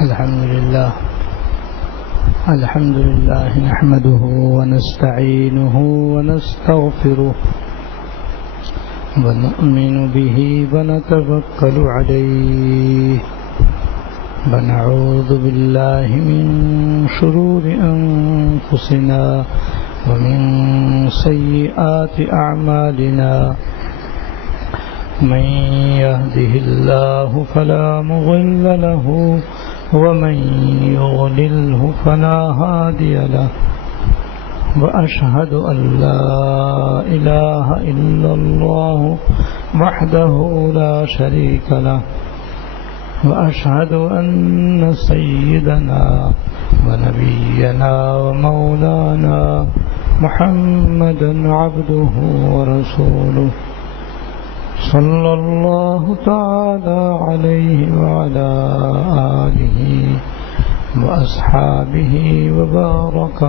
الحمد لله نحمده ونستعينه ونستغفره ونؤمن به ونتوكل عليه ونعوذ بالله من شرور أنفسنا ومن سيئات أعمالنا من يهده الله فلا مضل له ومن يضلله فلا هادي له وأشهد أن لا إله إلا الله وحده لا شريك له وأشهد أن سيدنا ونبينا ومولانا محمدا عبده ورسوله صلى الله تعالى عليه وعلى آله وأصحابه وبارك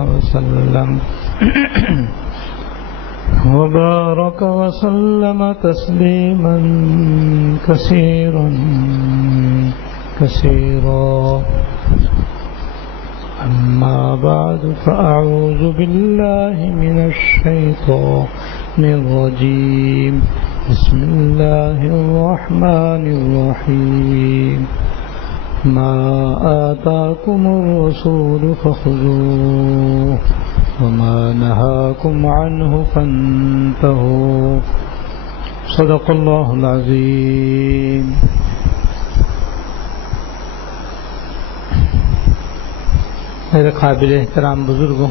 وسلم تسليما كثيرا أما بعد فأعوذ بالله من الشيطان الرجيم بسم الله الرحمن الرحيم ما آتاكم الرسول فخذوه وما نهاكم عنه فانتهوا صدق الله العظيم. میرے قابل احترام بزرگوں،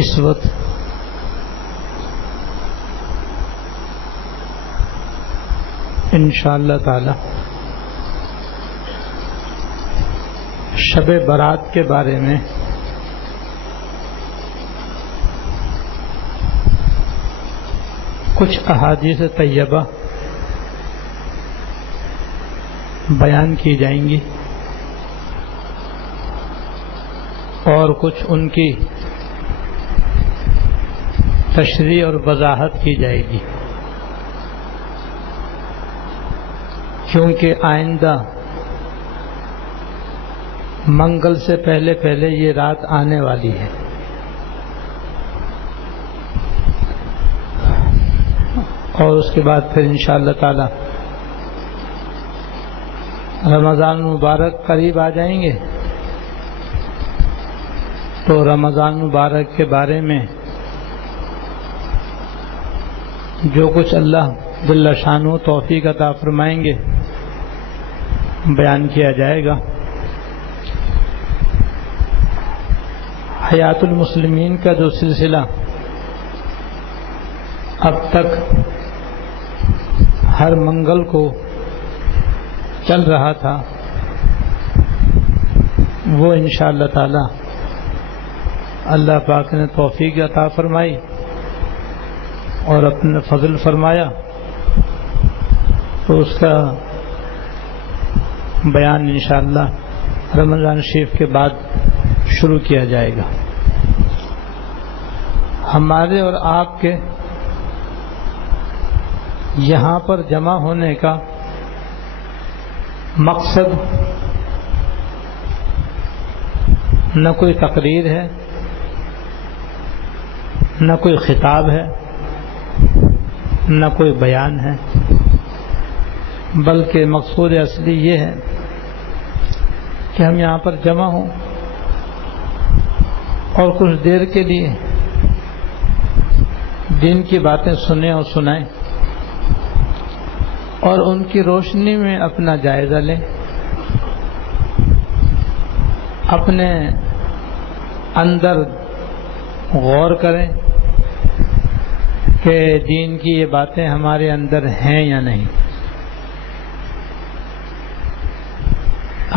اس وقت انشاءاللہ تعالی شب برات کے بارے میں کچھ احادیث طیبہ بیان کی جائیں گی اور کچھ ان کی تشریح اور وضاحت کی جائے گی، کیونکہ آئندہ منگل سے پہلے یہ رات آنے والی ہے، اور اس کے بعد پھر انشاءاللہ تعالی رمضان مبارک قریب آ جائیں گے، تو رمضان مبارک کے بارے میں جو کچھ اللہ جل شانہ توفیق عطا فرمائیں گے بیان کیا جائے گا۔ حیات المسلمین کا جو سلسلہ اب تک ہر منگل کو چل رہا تھا، وہ انشاءاللہ تعالی اللہ پاک نے توفیق عطا فرمائی اور اپنے فضل فرمایا تو اس کا بیان انشاءاللہ رمضان شریف کے بعد شروع کیا جائے گا۔ ہمارے اور آپ کے یہاں پر جمع ہونے کا مقصد نہ کوئی تقریر ہے، نہ کوئی خطاب ہے، نہ کوئی بیان ہے، بلکہ مقصود اصلی یہ ہے کہ ہم یہاں پر جمع ہوں اور کچھ دیر کے لیے دین کی باتیں سنیں اور سنائیں اور ان کی روشنی میں اپنا جائزہ لیں، اپنے اندر غور کریں کہ دین کی یہ باتیں ہمارے اندر ہیں یا نہیں۔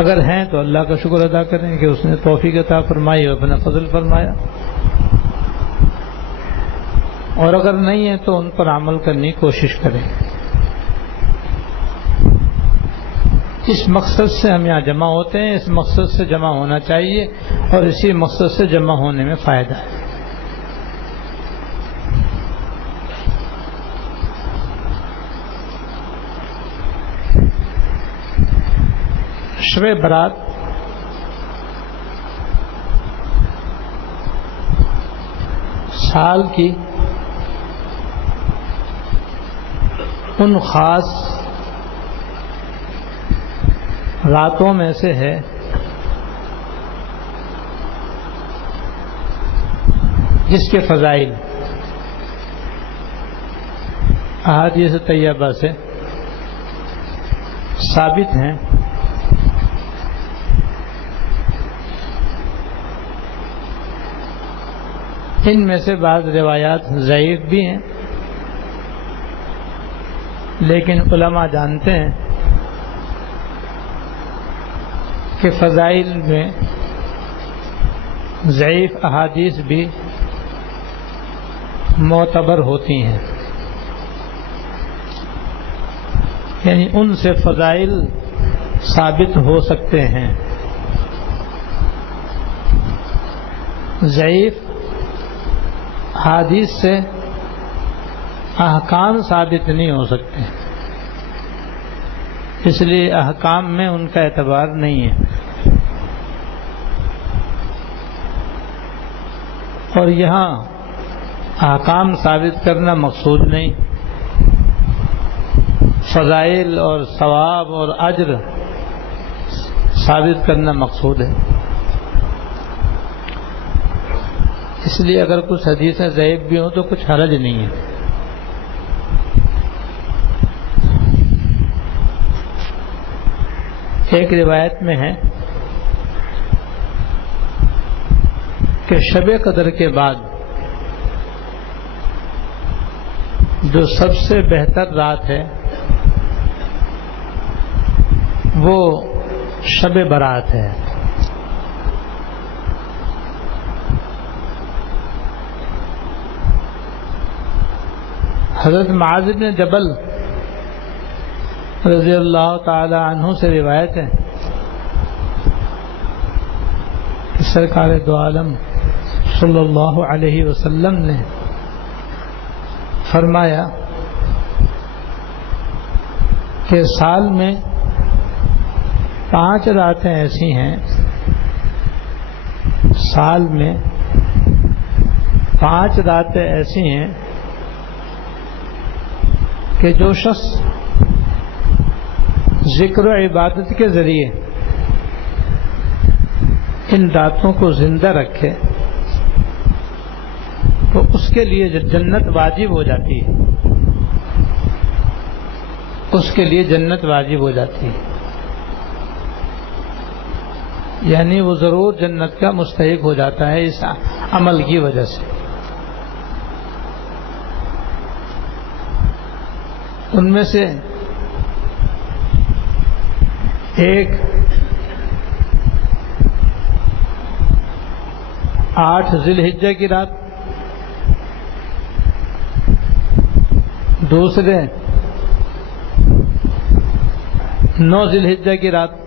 اگر ہیں تو اللہ کا شکر ادا کریں کہ اس نے توفیق عطا فرمائی اور اپنا فضل فرمایا، اور اگر نہیں ہے تو ان پر عمل کرنے کی کوشش کریں۔ اس مقصد سے ہم یہاں جمع ہوتے ہیں، اس مقصد سے جمع ہونا چاہیے اور اسی مقصد سے جمع ہونے میں فائدہ ہے۔ شب برات سال کی ان خاص راتوں میں سے ہے جس کے فضائل احادیث طیبہ سے ثابت ہیں. ان میں سے بعض روایات ضعیف بھی ہیں، لیکن علماء جانتے ہیں کہ فضائل میں ضعیف احادیث بھی معتبر ہوتی ہیں، یعنی ان سے فضائل ثابت ہو سکتے ہیں. ضعیف حدیث سے احکام ثابت نہیں ہو سکتے، اس لیے احکام میں ان کا اعتبار نہیں ہے. اور یہاں احکام ثابت کرنا مقصود نہیں، فضائل اور ثواب اور اجر ثابت کرنا مقصود ہے. اس لیے اگر کچھ حدیثیں ضعیف بھی ہوں تو کچھ حرج نہیں ہے. ایک روایت میں ہے کہ شب قدر کے بعد جو سب سے بہتر رات ہے وہ شب برات ہے. حضرت معاذ بن جبل رضی اللہ تعالی عنہ سے روایت ہے کہ سرکار دو عالم صلی اللہ علیہ وسلم نے فرمایا کہ سال میں 5 راتیں ایسی ہیں، سال میں 5 راتیں ایسی ہیں کہ جو شخص ذکر و عبادت کے ذریعے ان راتوں کو زندہ رکھے تو اس کے لیے جنت واجب ہو جاتی ہے، اس کے لیے جنت واجب ہو جاتی ہے، یعنی وہ ضرور جنت کا مستحق ہو جاتا ہے اس عمل کی وجہ سے. ان میں سے ایک 8 ذی الحجہ کی رات، دوسرے 9 ذی الحجہ کی رات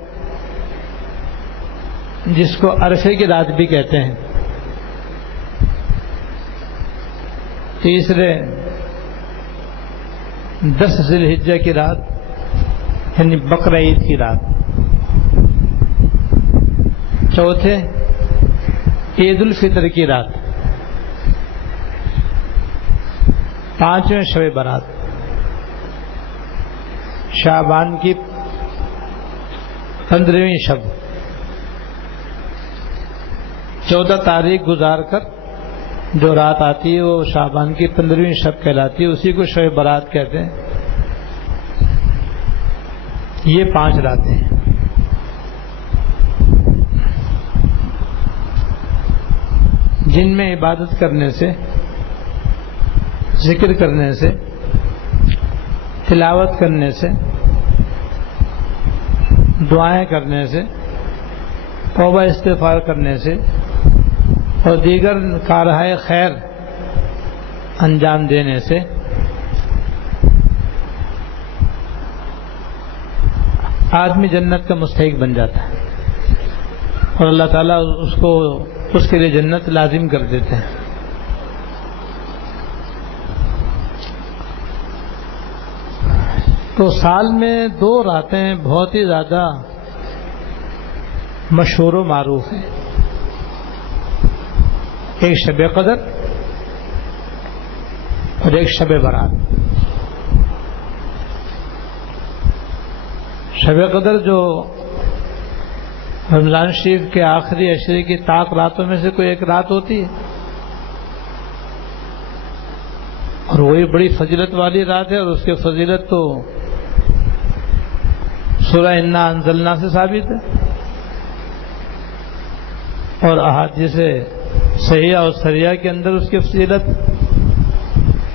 جس کو عرفے کی رات بھی کہتے ہیں، تیسرے 10 ذی الحجہ کی رات یعنی بقرہ عید کی رات، چوتھے عید الفطر کی رات، پانچویں شب برات، شعبان کی 15ویں شب، 14 تاریخ گزار کر جو رات آتی ہے وہ شعبان کی 15ویں شب کہلاتی ہے، اسی کو شب برات کہتے ہیں. یہ 5 راتیں ہیں. جن میں عبادت کرنے سے، ذکر کرنے سے، تلاوت کرنے سے، دعائیں کرنے سے، توبہ استغفار کرنے سے اور دیگر کارہائے خیر انجام دینے سے آدمی جنت کا مستحق بن جاتا ہے اور اللہ تعالیٰ اس کے لیے جنت لازم کر دیتے ہیں. تو سال میں 2 راتیں بہت ہی زیادہ مشہور و معروف ہیں، ایک شب قدر اور ایک شب برات۔ شب قدر جو رمضان شریف کے آخری عشرے کی طاق راتوں میں سے کوئی ایک رات ہوتی ہے، اور وہی بڑی فضیلت والی رات ہے، اور اس کی فضیلت تو سورہ انا انزلنا سے ثابت ہے، اور احادیث صحیحہ اور سریحہ کے اندر اس کی فضیلت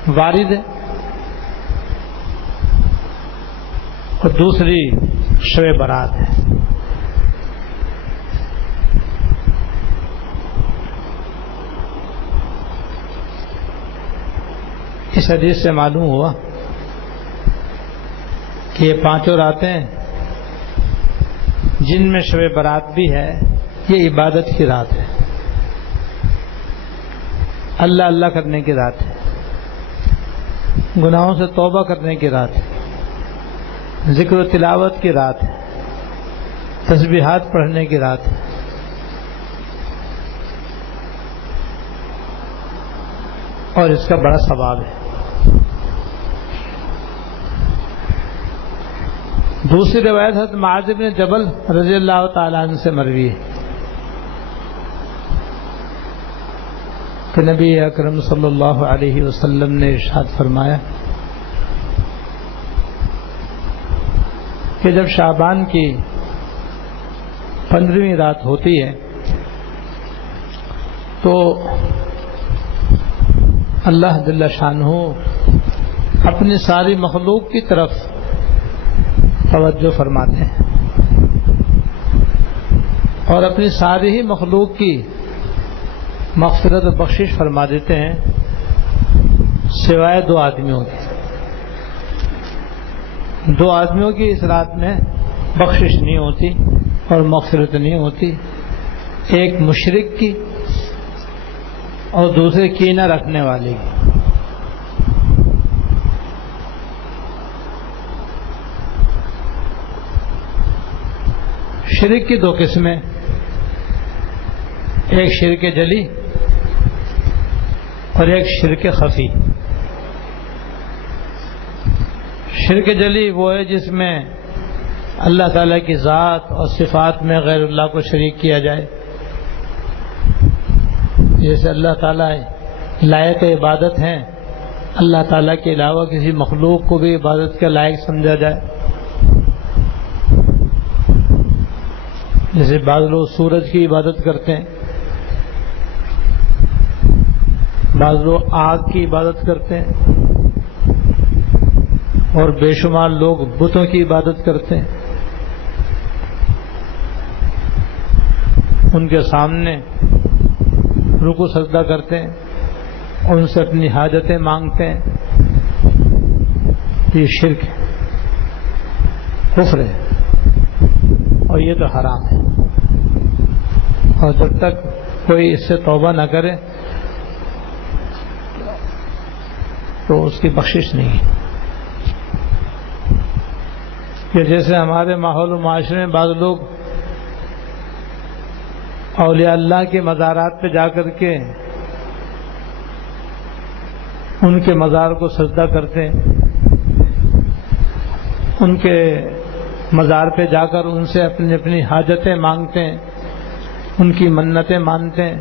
وارد ہے۔ اور دوسری شب برات ہے۔ اس حدیث سے معلوم ہوا کہ یہ پانچوں راتیں جن میں شب برات بھی ہے، یہ عبادت کی رات ہے، اللہ اللہ کرنے کی رات ہے، گناہوں سے توبہ کرنے کی رات ہے، ذکر و تلاوت کی رات ہے، تسبیحات پڑھنے کی رات ہے۔ اور اس کا بڑا ثواب ہے۔ دوسری روایت حضرت معاذ بن جبل رضی اللہ تعالیٰ عنہ سے مروی ہے کہ نبی اکرم صلی اللہ علیہ وسلم نے ارشاد فرمایا کہ جب شعبان کی 15ویں رات ہوتی ہے تو اللہ جل شانہ اپنی ساری مخلوق کی طرف توجہ فرماتے ہیں اور اپنی ساری ہی مخلوق کی مغفرت و بخشش فرما دیتے ہیں سوائے 2 آدمیوں کے۔ 2 آدمیوں کی اس رات میں بخشش نہیں ہوتی اور مغفرت نہیں ہوتی، ایک مشرک کی اور دوسرے کینہ رکھنے والے کی۔ شرک کی 2 قسمیں، ایک شرک جلی اور ایک شرک خفی۔ شرک جلی وہ ہے جس میں اللہ تعالیٰ کی ذات اور صفات میں غیر اللہ کو شریک کیا جائے، جیسے اللہ تعالیٰ لائق عبادت ہیں، اللہ تعالیٰ کے علاوہ کسی مخلوق کو بھی عبادت کے لائق سمجھا جائے۔ جیسے بعض لوگ سورج کی عبادت کرتے ہیں، بعض لوگ آگ کی عبادت کرتے ہیں، اور بے شمار لوگ بتوں کی عبادت کرتے ہیں، ان کے سامنے رکوع سجدہ کرتے ہیں، ان سے اپنی حاجتیں مانگتے ہیں۔ یہ شرک ہے، کفر ہے، اور یہ تو حرام ہے، اور جب تک کوئی اس سے توبہ نہ کرے تو اس کی بخشش نہیں ہے۔ کہ جیسے ہمارے ماحول و معاشرے میں بعض لوگ اولیاء اللہ کے مزارات پہ جا کر کے ان کے مزار کو سجدہ کرتے ہیں، ان کے مزار پہ جا کر ان سے اپنی اپنی حاجتیں مانگتے ہیں، ان کی منتیں مانتے ہیں،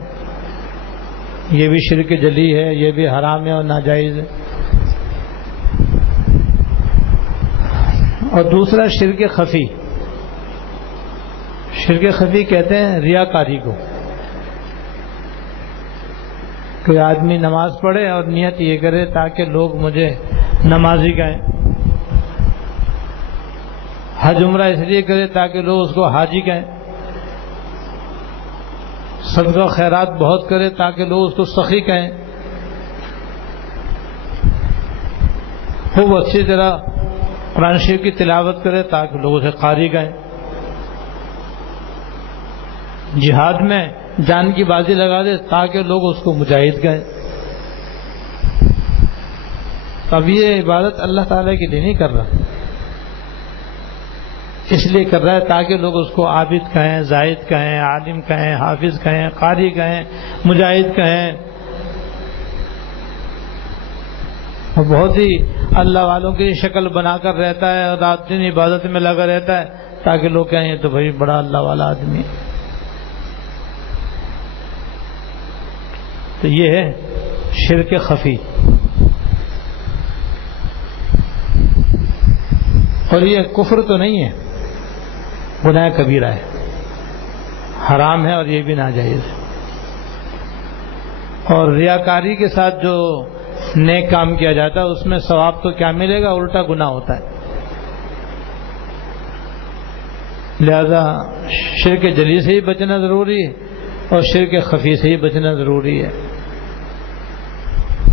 یہ بھی شرک جلی ہے، یہ بھی حرام ہے اور ناجائز ہے۔ اور دوسرا شرک خفی۔ شرک خفی کہتے ہیں ریاکاری کو، کوئی آدمی نماز پڑھے اور نیت یہ کرے تاکہ لوگ مجھے نمازی کہیں، حج عمرہ اس لیے کرے تاکہ لوگ اس کو حاجی کہیں، صدقہ خیرات بہت کرے تاکہ لوگ اس کو سخی کہیں، خوب اچھی طرح قرآن شریف کی تلاوت کرے تاکہ لوگ اسے قاری کہیں، جہاد میں جان کی بازی لگا دے تاکہ لوگ اس کو مجاہد کہیں۔ اب یہ عبادت اللہ تعالیٰ کے لیے نہیں کر رہا، اس لیے کر رہا ہے تاکہ لوگ اس کو عابد کہیں، زاہد کہیں، عالم کہیں، حافظ کہیں، قاری کہیں، مجاہد کہیں، اور بہت ہی اللہ والوں کی شکل بنا کر رہتا ہے اور رات دن عبادت میں لگا رہتا ہے تاکہ لوگ کہیں تو بھائی بڑا اللہ والا آدمی ہے۔ تو یہ ہے شرک خفی، اور یہ کفر تو نہیں ہے، گناہ کبیرہ ہے، حرام ہے اور یہ بھی ناجائز ہے۔ اور ریاکاری کے ساتھ جو نیک کام کیا جاتا ہے اس میں ثواب تو کیا ملے گا، الٹا گناہ ہوتا ہے۔ لہذا شرک جلی سے ہی بچنا ضروری ہے اور شرک خفی سے ہی بچنا ضروری ہے،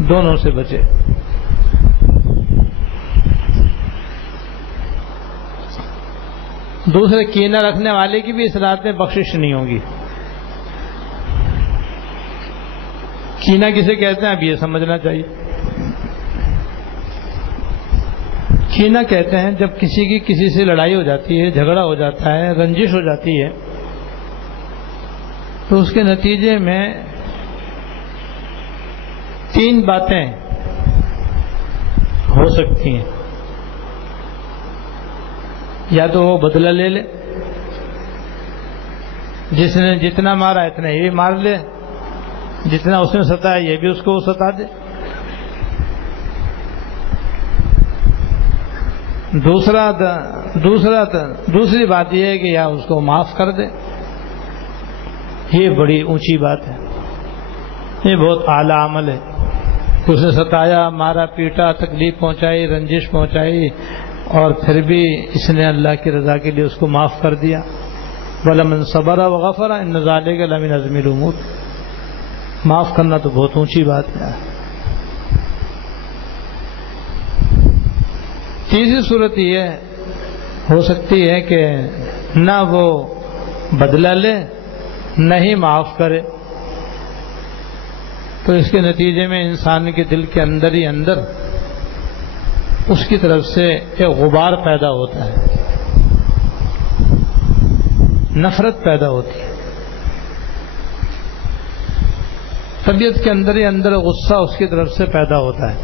دونوں سے بچے۔ دوسرے کینہ رکھنے والے کی بھی اس رات میں بخشش نہیں ہوگی۔ کینہ کسے کہتے ہیں اب یہ سمجھنا چاہیے۔ کینہ کہتے ہیں جب کسی کی کسی سے لڑائی ہو جاتی ہے، جھگڑا ہو جاتا ہے، رنجش ہو جاتی ہے، تو اس کے نتیجے میں تین باتیں ہو سکتی ہیں۔ یا تو وہ بدلہ لے لے، جس نے جتنا مارا اتنا یہ بھی مار لے، جتنا اس نے ستایا یہ بھی اس کو ستا دے۔ دوسری بات یہ ہے کہ یا اس کو معاف کر دے۔ یہ بڑی اونچی بات ہے، یہ بہت اعلیٰ عمل ہے۔ اس نے ستایا، مارا، پیٹا، تکلیف پہنچائی، رنجش پہنچائی، اور پھر بھی اس نے اللہ کی رضا کے لیے اس کو معاف کر دیا۔ وَلَمَنْ صَبَرَ وَغَفَرَ إِنَّ ذَلِكَ لَمِنْ عَزْمِ الْأُمُورِ۔ معاف کرنا تو بہت اونچی بات ہے۔ تیسری صورت یہ ہو سکتی ہے کہ نہ وہ بدلہ لے نہ ہی معاف کرے، تو اس کے نتیجے میں انسان کے دل کے اندر ہی اندر اس کی طرف سے ایک غبار پیدا ہوتا ہے، نفرت پیدا ہوتی ہے، طبیعت کے اندر ہی اندر غصہ اس کی طرف سے پیدا ہوتا ہے،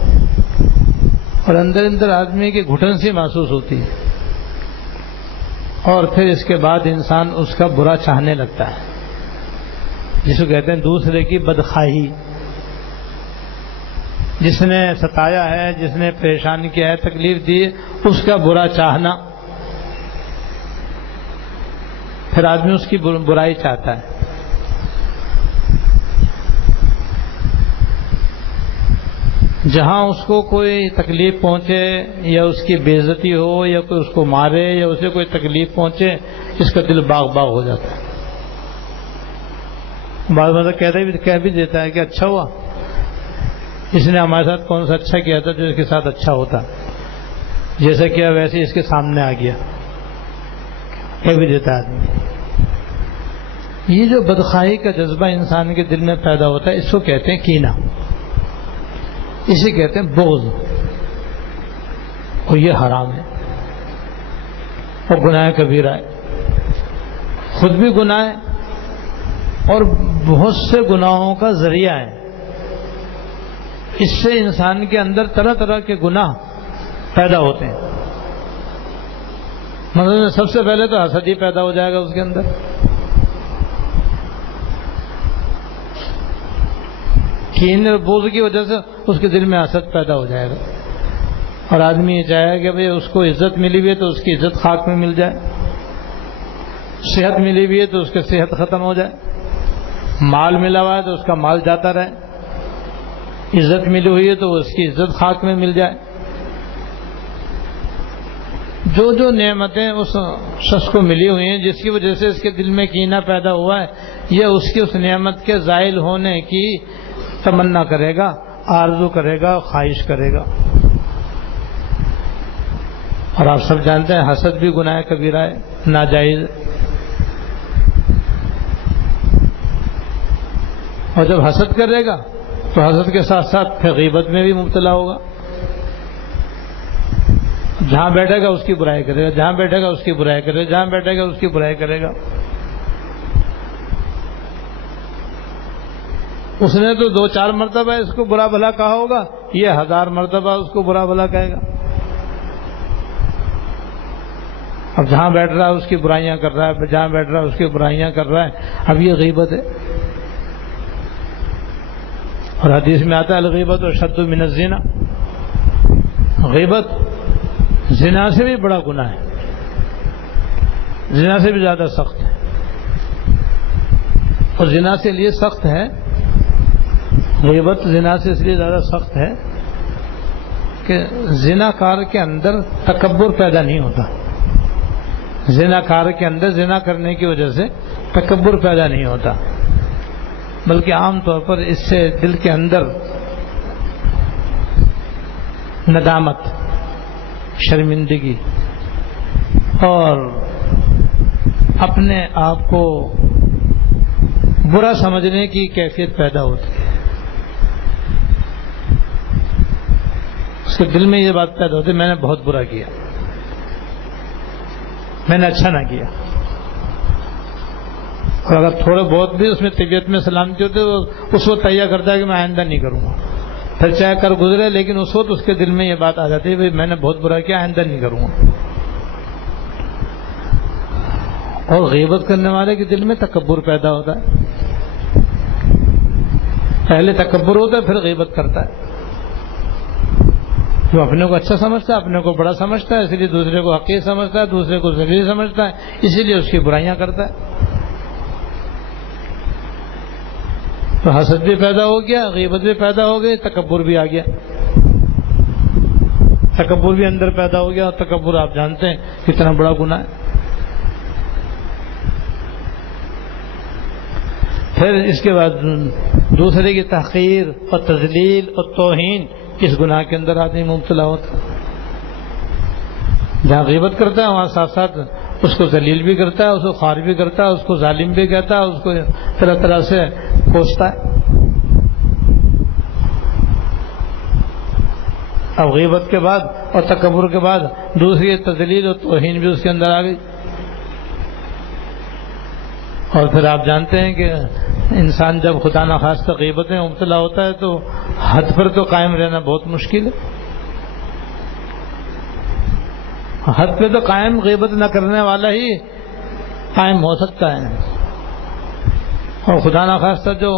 اور اندر اندر آدمی کی گھٹن سی محسوس ہوتی ہے، اور پھر اس کے بعد انسان اس کا برا چاہنے لگتا ہے، جس کو کہتے ہیں دوسرے کی بدخواہی۔ جس نے ستایا ہے، جس نے پریشان کیا ہے، تکلیف دی ہے، اس کا برا چاہنا، پھر آدمی اس کی برائی چاہتا ہے۔ جہاں اس کو کوئی تکلیف پہنچے یا اس کی بے عزتی ہو یا کوئی اس کو مارے یا اسے کوئی تکلیف پہنچے، اس کا دل باغ باغ ہو جاتا ہے۔ بعض مطلب کہہ بھی دیتا ہے کہ اچھا ہوا اس نے ہمارے ساتھ کون سا اچھا کیا تھا جو اس کے ساتھ اچھا ہوتا، جیسا کیا ویسے اس کے سامنے آ گیا، کہہ بھی دیتا ہے آدمی۔ یہ جو بدخواہی کا جذبہ انسان کے دل میں پیدا ہوتا ہے اس کو کہتے ہیں کینہ، اسے کہتے ہیں بغض، اور یہ حرام ہے اور گناہ کبیرہ ہے، خود بھی گناہ ہے اور بہت سے گناہوں کا ذریعہ ہے۔ اس سے انسان کے اندر طرح طرح کے گناہ پیدا ہوتے ہیں۔ مثلا سب سے پہلے تو حسد ہی پیدا ہو جائے گا اس کے اندر، کین اور بغض کی وجہ سے اس کے دل میں حسد پیدا ہو جائے گا، اور آدمی یہ چاہے کہ بھئی اس کو عزت ملی ہوئی ہے تو اس کی عزت خاک میں مل جائے، صحت ملی ہوئی ہے تو اس کی صحت ختم ہو جائے، مال ملا ہوا ہے تو اس کا مال جاتا رہے، عزت ملی ہوئی ہے تو اس کی عزت خاک میں مل جائے۔ جو جو نعمتیں اس شخص کو ملی ہوئی ہیں جس کی وجہ سے اس کے دل میں کینہ پیدا ہوا ہے، یہ اس کی اس نعمت کے زائل ہونے کی تمنا کرے گا، آرزو کرے گا، خواہش کرے گا۔ اور آپ سب جانتے ہیں حسد بھی گناہ کبیرہ ہے، ناجائز۔ اور جب حسد کرے گا تو حسد کے ساتھ ساتھ پھر غیبت میں بھی مبتلا ہوگا، جہاں بیٹھے گا اس کی برائی کرے گا، جہاں بیٹھے گا اس کی برائی کرے گا، جہاں بیٹھے گا اس کی برائی کرے گا۔ اس نے تو 2-4 مرتبہ اس کو برا بھلا کہا ہوگا، یہ 1000 مرتبہ اس کو برا بھلا کہے گا۔ اب جہاں بیٹھ رہا ہے اس کی برائیاں کر رہا ہے، جہاں بیٹھ رہا ہے اس کی برائیاں کر رہا ہے، اب یہ غیبت ہے۔ اور حدیث میں آتا ہے الغیبت اشد من الزنا، غیبت زنا سے بھی بڑا گناہ ہے، زنا سے بھی زیادہ سخت ہے۔ اور زنا سے لیے سخت ہے، غیبت زنا سے اس لیے زیادہ سخت ہے کہ زنا کار کے اندر تکبر پیدا نہیں ہوتا، زنا کار کے اندر زنا کرنے کی وجہ سے تکبر پیدا نہیں ہوتا، بلکہ عام طور پر اس سے دل کے اندر ندامت، شرمندگی اور اپنے آپ کو برا سمجھنے کی کیفیت پیدا ہوتی ہے۔ اس کے دل میں یہ بات پیدا ہوتی ہے میں نے بہت برا کیا، میں نے اچھا نہ کیا۔ اور اگر تھوڑے بہت بھی اس میں طبیعت میں سلامتی ہوتی ہے تو اس وقت تیار کرتا ہے کہ میں آئندہ نہیں کروں گا، پھر چاہے کر گزرے، لیکن اس وقت اس کے دل میں یہ بات آ جاتی ہے بھائی میں نے بہت برا کیا، آئندہ نہیں کروں گا۔ اور غیبت کرنے والے کے دل میں تکبر پیدا ہوتا ہے، پہلے تکبر ہوتا ہے پھر غیبت کرتا ہے، جو اپنے کو اچھا سمجھتا ہے، اپنے کو بڑا سمجھتا ہے، اس لیے دوسرے کو حقیر سمجھتا ہے، دوسرے کو ذلیل سمجھتا ہے، اسی لیے اس کی برائیاں کرتا ہے۔ تو حسد بھی پیدا ہو گیا، غیبت بھی پیدا ہو گئی، تکبر بھی آ گیا، تکبر بھی اندر پیدا ہو گیا، اور تکبر آپ جانتے ہیں کتنا بڑا گناہ ہے۔ پھر اس کے بعد دوسرے کی تحقیر اور تذلیل اور توہین، اس گناہ کے اندر آدمی مبتلا ہوتا ہے۔ جہاں غیبت کرتا ہے وہاں ساتھ ساتھ اس کو ذلیل بھی کرتا ہے، اس کو خوار بھی کرتا ہے، اس کو ظالم بھی کہتا ہے، اس کو طرح طرح سے کوستا ہے۔ اب غیبت کے بعد اور تکبر کے بعد دوسری تذلیل اور توہین بھی اس کے اندر آ گئی۔ اور پھر آپ جانتے ہیں کہ انسان جب خدا نخواستہ غیبت میں مبتلا ہوتا ہے تو حد پر تو قائم رہنا بہت مشکل ہے۔ حد پہ تو قائم غیبت نہ کرنے والا ہی قائم ہو سکتا ہے، اور خدا نخواستہ جو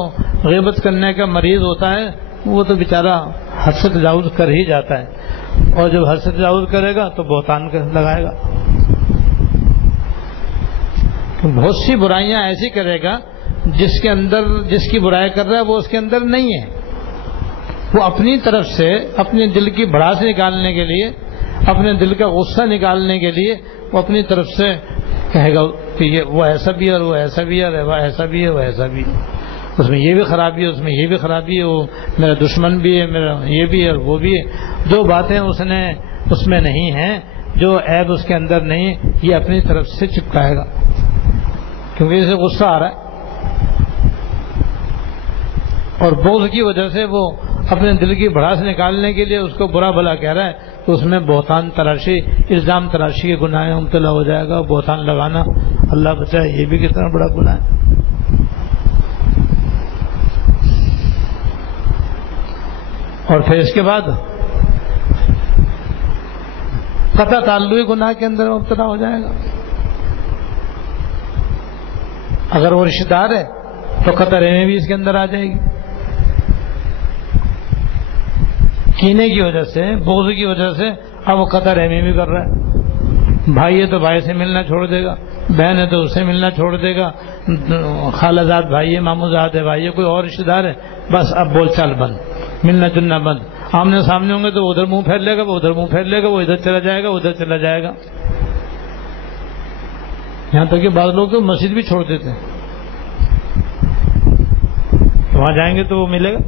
غیبت کرنے کا مریض ہوتا ہے وہ تو بیچارہ حد سے تجاوز کر ہی جاتا ہے، اور جب حد سے تجاوز کرے گا تو بہتان لگائے گا، بہت سی برائیاں ایسی کرے گا جس کے اندر جس کی برائی کر رہا ہے وہ اس کے اندر نہیں ہے، وہ اپنی طرف سے اپنے دل کی بھڑاس نکالنے کے لیے، اپنے دل کا غصہ نکالنے کے لیے وہ اپنی طرف سے کہے گا کہ یہ وہ ایسا بھی ہے اور وہ ایسا بھی ہے، وہ ایسا بھی ہے، وہ ایسا بھی ہے، اس میں یہ بھی خرابی ہے، اس میں یہ بھی خرابی ہے، وہ میرا دشمن بھی ہے، میرا یہ بھی ہے اور وہ بھی ہے۔ جو باتیں اس میں نہیں ہیں، جو عیب اس کے اندر نہیں، یہ اپنی طرف سے چپکائے گا کیونکہ اسے غصہ آ رہا ہے، اور بغض کی وجہ سے وہ اپنے دل کی بھڑاس نکالنے کے لیے اس کو برا بھلا کہہ رہا ہے، تو اس میں بہتان تراشی، الزام تراشی کے گناہ میں مبتلا ہو جائے گا۔ بہتان لگانا اللہ بچائے یہ بھی کتنا بڑا گناہ ہے۔ اور پھر اس کے بعد قطع تعلق گناہ کے اندر مبتلا ہو جائے گا۔ اگر وہ رشتہ دار ہے تو قطع رحمی بھی اس کے اندر آ جائے گی، کینے کی وجہ سے، بغض کی وجہ سے اب وہ قطع رحمی بھی کر رہا ہے۔ بھائی ہے تو بھائی سے ملنا چھوڑ دے گا، بہن ہے تو اس سے ملنا چھوڑ دے گا، خالہ زاد بھائی ہے، ماموں زاد ہے بھائی ہے، کوئی اور رشتہ دار ہے، بس اب بول چال بند، ملنا جلنا بند۔ آمنے سامنے ہوں گے تو ادھر منہ پھیر لے گا، وہ ادھر منہ پھیر لے گا، وہ ادھر چلا جائے گا، ادھر چلا جائے گا، یہاں تک کہ بعض لوگ تو مسجد بھی چھوڑ دیتے ہیں، وہاں جائیں گے تو وہ ملے گا،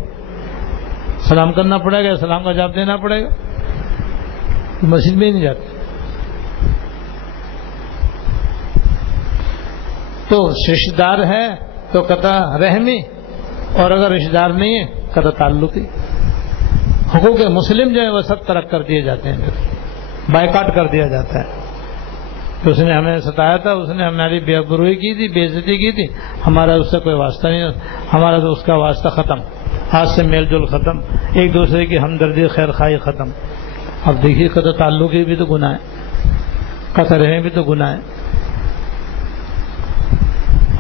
سلام کرنا پڑے گا، سلام کا جواب دینا پڑے گا، مسجد میں ہی نہیں جاتے۔ تو رشتہ دار ہے تو قطع رحمی، اور اگر رشتہ دار نہیں ہے قطع تعلقی۔ حقوق مسلم جو ہے وہ سب ترک کر دیے جاتے ہیں، بائیکاٹ کر دیا جاتا ہے کہ اس نے ہمیں ستایا تھا، اس نے ہماری بے آبروئی کی تھی، بے عزتی کی تھی، ہمارا اس سے کوئی واسطہ نہیں، ہمارا تو اس کا واسطہ ختم، آج سے میل جول ختم، ایک دوسرے کی ہمدردی خیر خواہی ختم۔ اب دیکھیے قطع تعلقی بھی تو گناہ ہے، قطع رحمی بھی تو گناہ ہے،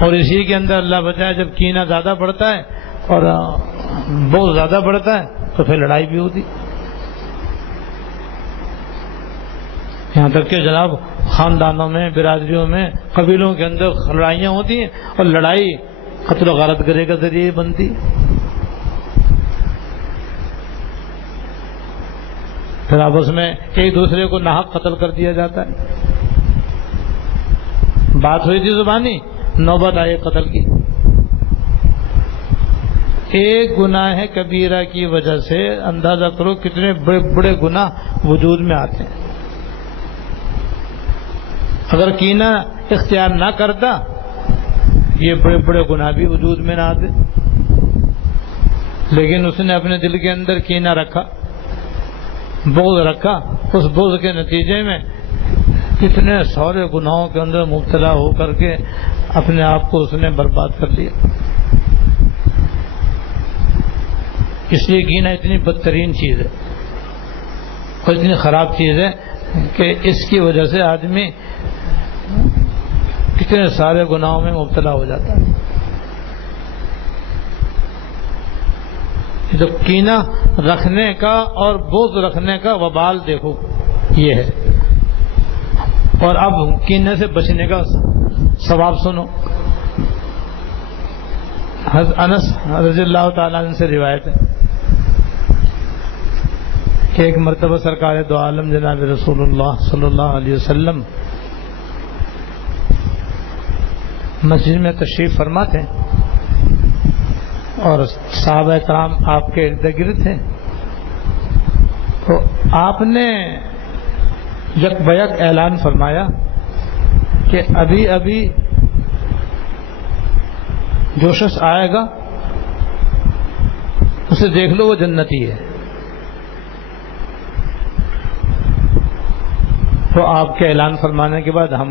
اور اسی کے اندر اللہ بچائے جب کینہ زیادہ بڑھتا ہے اور بہت زیادہ بڑھتا ہے تو پھر لڑائی بھی ہوتی، یہاں تک کہ جناب خاندانوں میں، برادریوں میں، قبیلوں کے اندر لڑائیاں ہوتی ہیں اور لڑائی قتل و غارت گری کا ذریعہ بنتی، پھر آپس میں ایک دوسرے کو ناحق قتل کر دیا جاتا ہے۔ بات ہوئی تھی زبانی، نوبت آئی قتل کی۔ ایک گناہ کبیرہ کی وجہ سے اندازہ کرو کتنے بڑے بڑے گناہ وجود میں آتے ہیں۔ اگر کینہ اختیار نہ کرتا یہ بڑے بڑے گناہ بھی وجود میں نہ آتے، لیکن اس نے اپنے دل کے اندر کینہ رکھا، بغض رکھا، اس بغض کے نتیجے میں کتنے سارے گناہوں کے اندر مبتلا ہو کر کے اپنے آپ کو اس نے برباد کر لیا۔ اس لیے کینہ اتنی بدترین چیز ہے اور اتنی خراب چیز ہے کہ اس کی وجہ سے آدمی کتنے سارے گناہوں میں مبتلا ہو جاتا ہے۔ جو کینہ رکھنے کا اور بغض رکھنے کا وبال دیکھو یہ ہے، اور اب کینے سے بچنے کا ثواب سنو۔ حضرت انس رضی اللہ تعالیٰ عنہ سے روایت ہے کہ ایک مرتبہ سرکار دو عالم جناب رسول اللہ صلی اللہ علیہ وسلم مسجد میں تشریف فرما تھے اور صحابہ کرام آپ کے ارد گرد تھے، تو آپ نے یک بیک اعلان فرمایا کہ ابھی ابھی جو شخص آئے گا اسے دیکھ لو وہ جنتی ہے۔ تو آپ کے اعلان فرمانے کے بعد ہم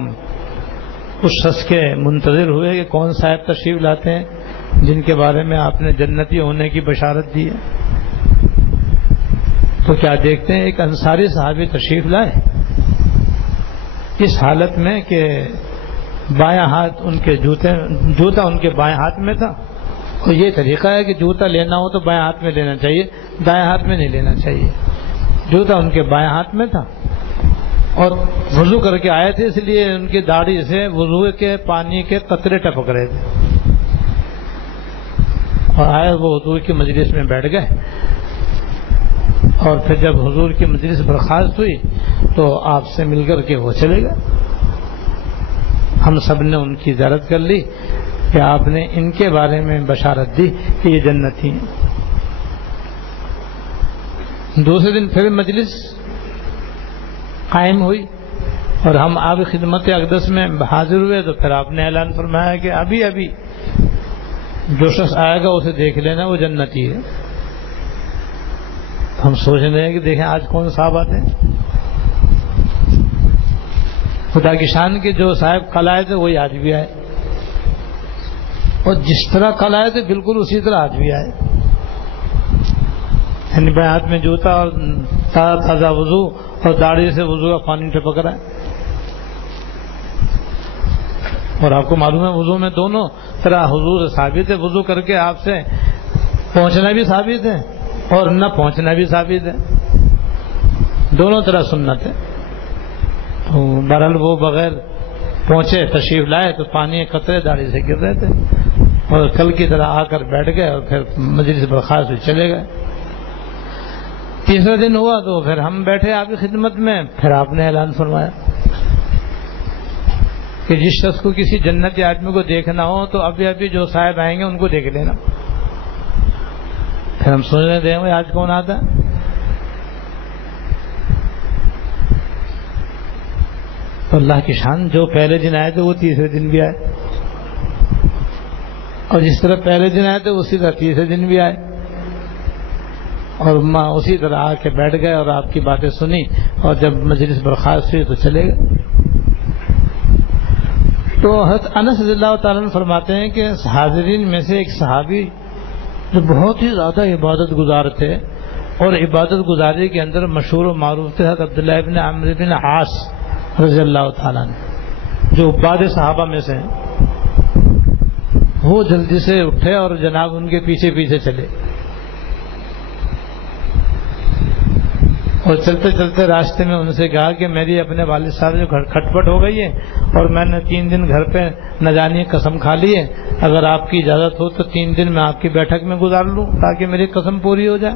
اس شخص کے منتظر ہوئے کہ کون صاحب تشریف لاتے ہیں جن کے بارے میں آپ نے جنتی ہونے کی بشارت دی ہے۔ تو کیا دیکھتے ہیں ایک انصاری صحابی تشریف لائے اس حالت میں کہ بایاں ہاتھ ان کے جوتا ان کے بائیں ہاتھ میں تھا، اور یہ طریقہ ہے کہ جوتا لینا ہو تو بائیں ہاتھ میں لینا چاہیے، دائیں ہاتھ میں نہیں لینا چاہیے۔ جوتا ان کے بائیں ہاتھ میں تھا اور وضو کر کے آئے تھے، اس لیے ان کی داڑھی سے وضو کے پانی کے قطرے ٹپک رہے تھے، اور آئے وہ حضور کی مجلس میں بیٹھ گئے، اور پھر جب حضور کی مجلس برخاست ہوئی تو آپ سے مل کر کے وہ چلے گئے۔ ہم سب نے ان کی زیارت کر لی کہ آپ نے ان کے بارے میں بشارت دی کہ یہ جنتی ہیں۔ دوسرے دن پھر مجلس قائم ہوئی اور ہم آپ خدمت اقدس میں حاضر ہوئے، تو پھر آپ نے اعلان فرمایا کہ ابھی ابھی جو شخص آئے گا اسے دیکھ لینا وہ جنتی ہے۔ ہم سوچ رہے ہیں کہ دیکھیں آج کون صاحب آتے ہیں، خدا کی شان کے جو صاحب کل آئے تھے وہی آج بھی آئے، اور جس طرح کل آئے تھے بالکل اسی طرح آج بھی آئے، یعنی بائیں ہاتھ میں جوتا اور تازہ وضو اور داڑھی سے وضو کا پانی ٹپک رہا ہے۔ اور آپ کو معلوم ہے وضو میں دونوں طرح حضور ثابت ہے، وضو کر کے آپ سے پہنچنا بھی ثابت ہے اور نہ پہنچنا بھی ثابت ہے، دونوں طرح سنت ہے۔ تو بہرحال وہ بغیر پہنچے تشریف لائے تو پانی قطرے داڑھی سے گر رہے تھے، اور کل کی طرح آ کر بیٹھ گئے اور پھر مجلس برخاست ہوئی چلے گئے۔ تیسرا دن ہوا تو پھر ہم بیٹھے آپ کی خدمت میں، پھر آپ نے اعلان فرمایا کہ جس شخص کو کسی جنتی آدمی کو دیکھنا ہو تو ابھی ابھی جو صاحب آئیں گے ان کو دیکھ لینا۔ پھر ہم سوچنے دیں گے آج کون آتا ہے، تو اللہ کی شان جو پہلے دن آئے تھے وہ تیسرے دن بھی آئے، اور جس طرح پہلے دن آئے تھے اسی طرح تیسرے دن بھی آئے۔ اور میں اسی طرح آ کے بیٹھ گئے اور آپ کی باتیں سنی، اور جب مجلس برخاست ہوئی تو چلے گئے۔ تو حضرت انس رضی اللہ تعالیٰ عنہ فرماتے ہیں کہ حاضرین میں سے ایک صحابی جو بہت ہی زیادہ عبادت گزار تھے اور عبادت گزاری کے اندر مشہور و معروف تھے، حضرت عبداللہ ابن عمرو بن عاص رضی اللہ تعالیٰ عنہ، جو عباد صحابہ میں سے ہیں۔ وہ جلدی سے اٹھے اور جناب ان کے پیچھے پیچھے چلے، اور چلتے چلتے راستے میں ان سے کہا کہ میری اپنے والد صاحب سے کھٹپٹ ہو گئی ہے اور میں نے 3 دن گھر پہ نہ جانی قسم کھا لی ہے، اگر آپ کی اجازت ہو تو 3 دن میں آپ کی بیٹھک میں گزار لوں تاکہ میری قسم پوری ہو جائے۔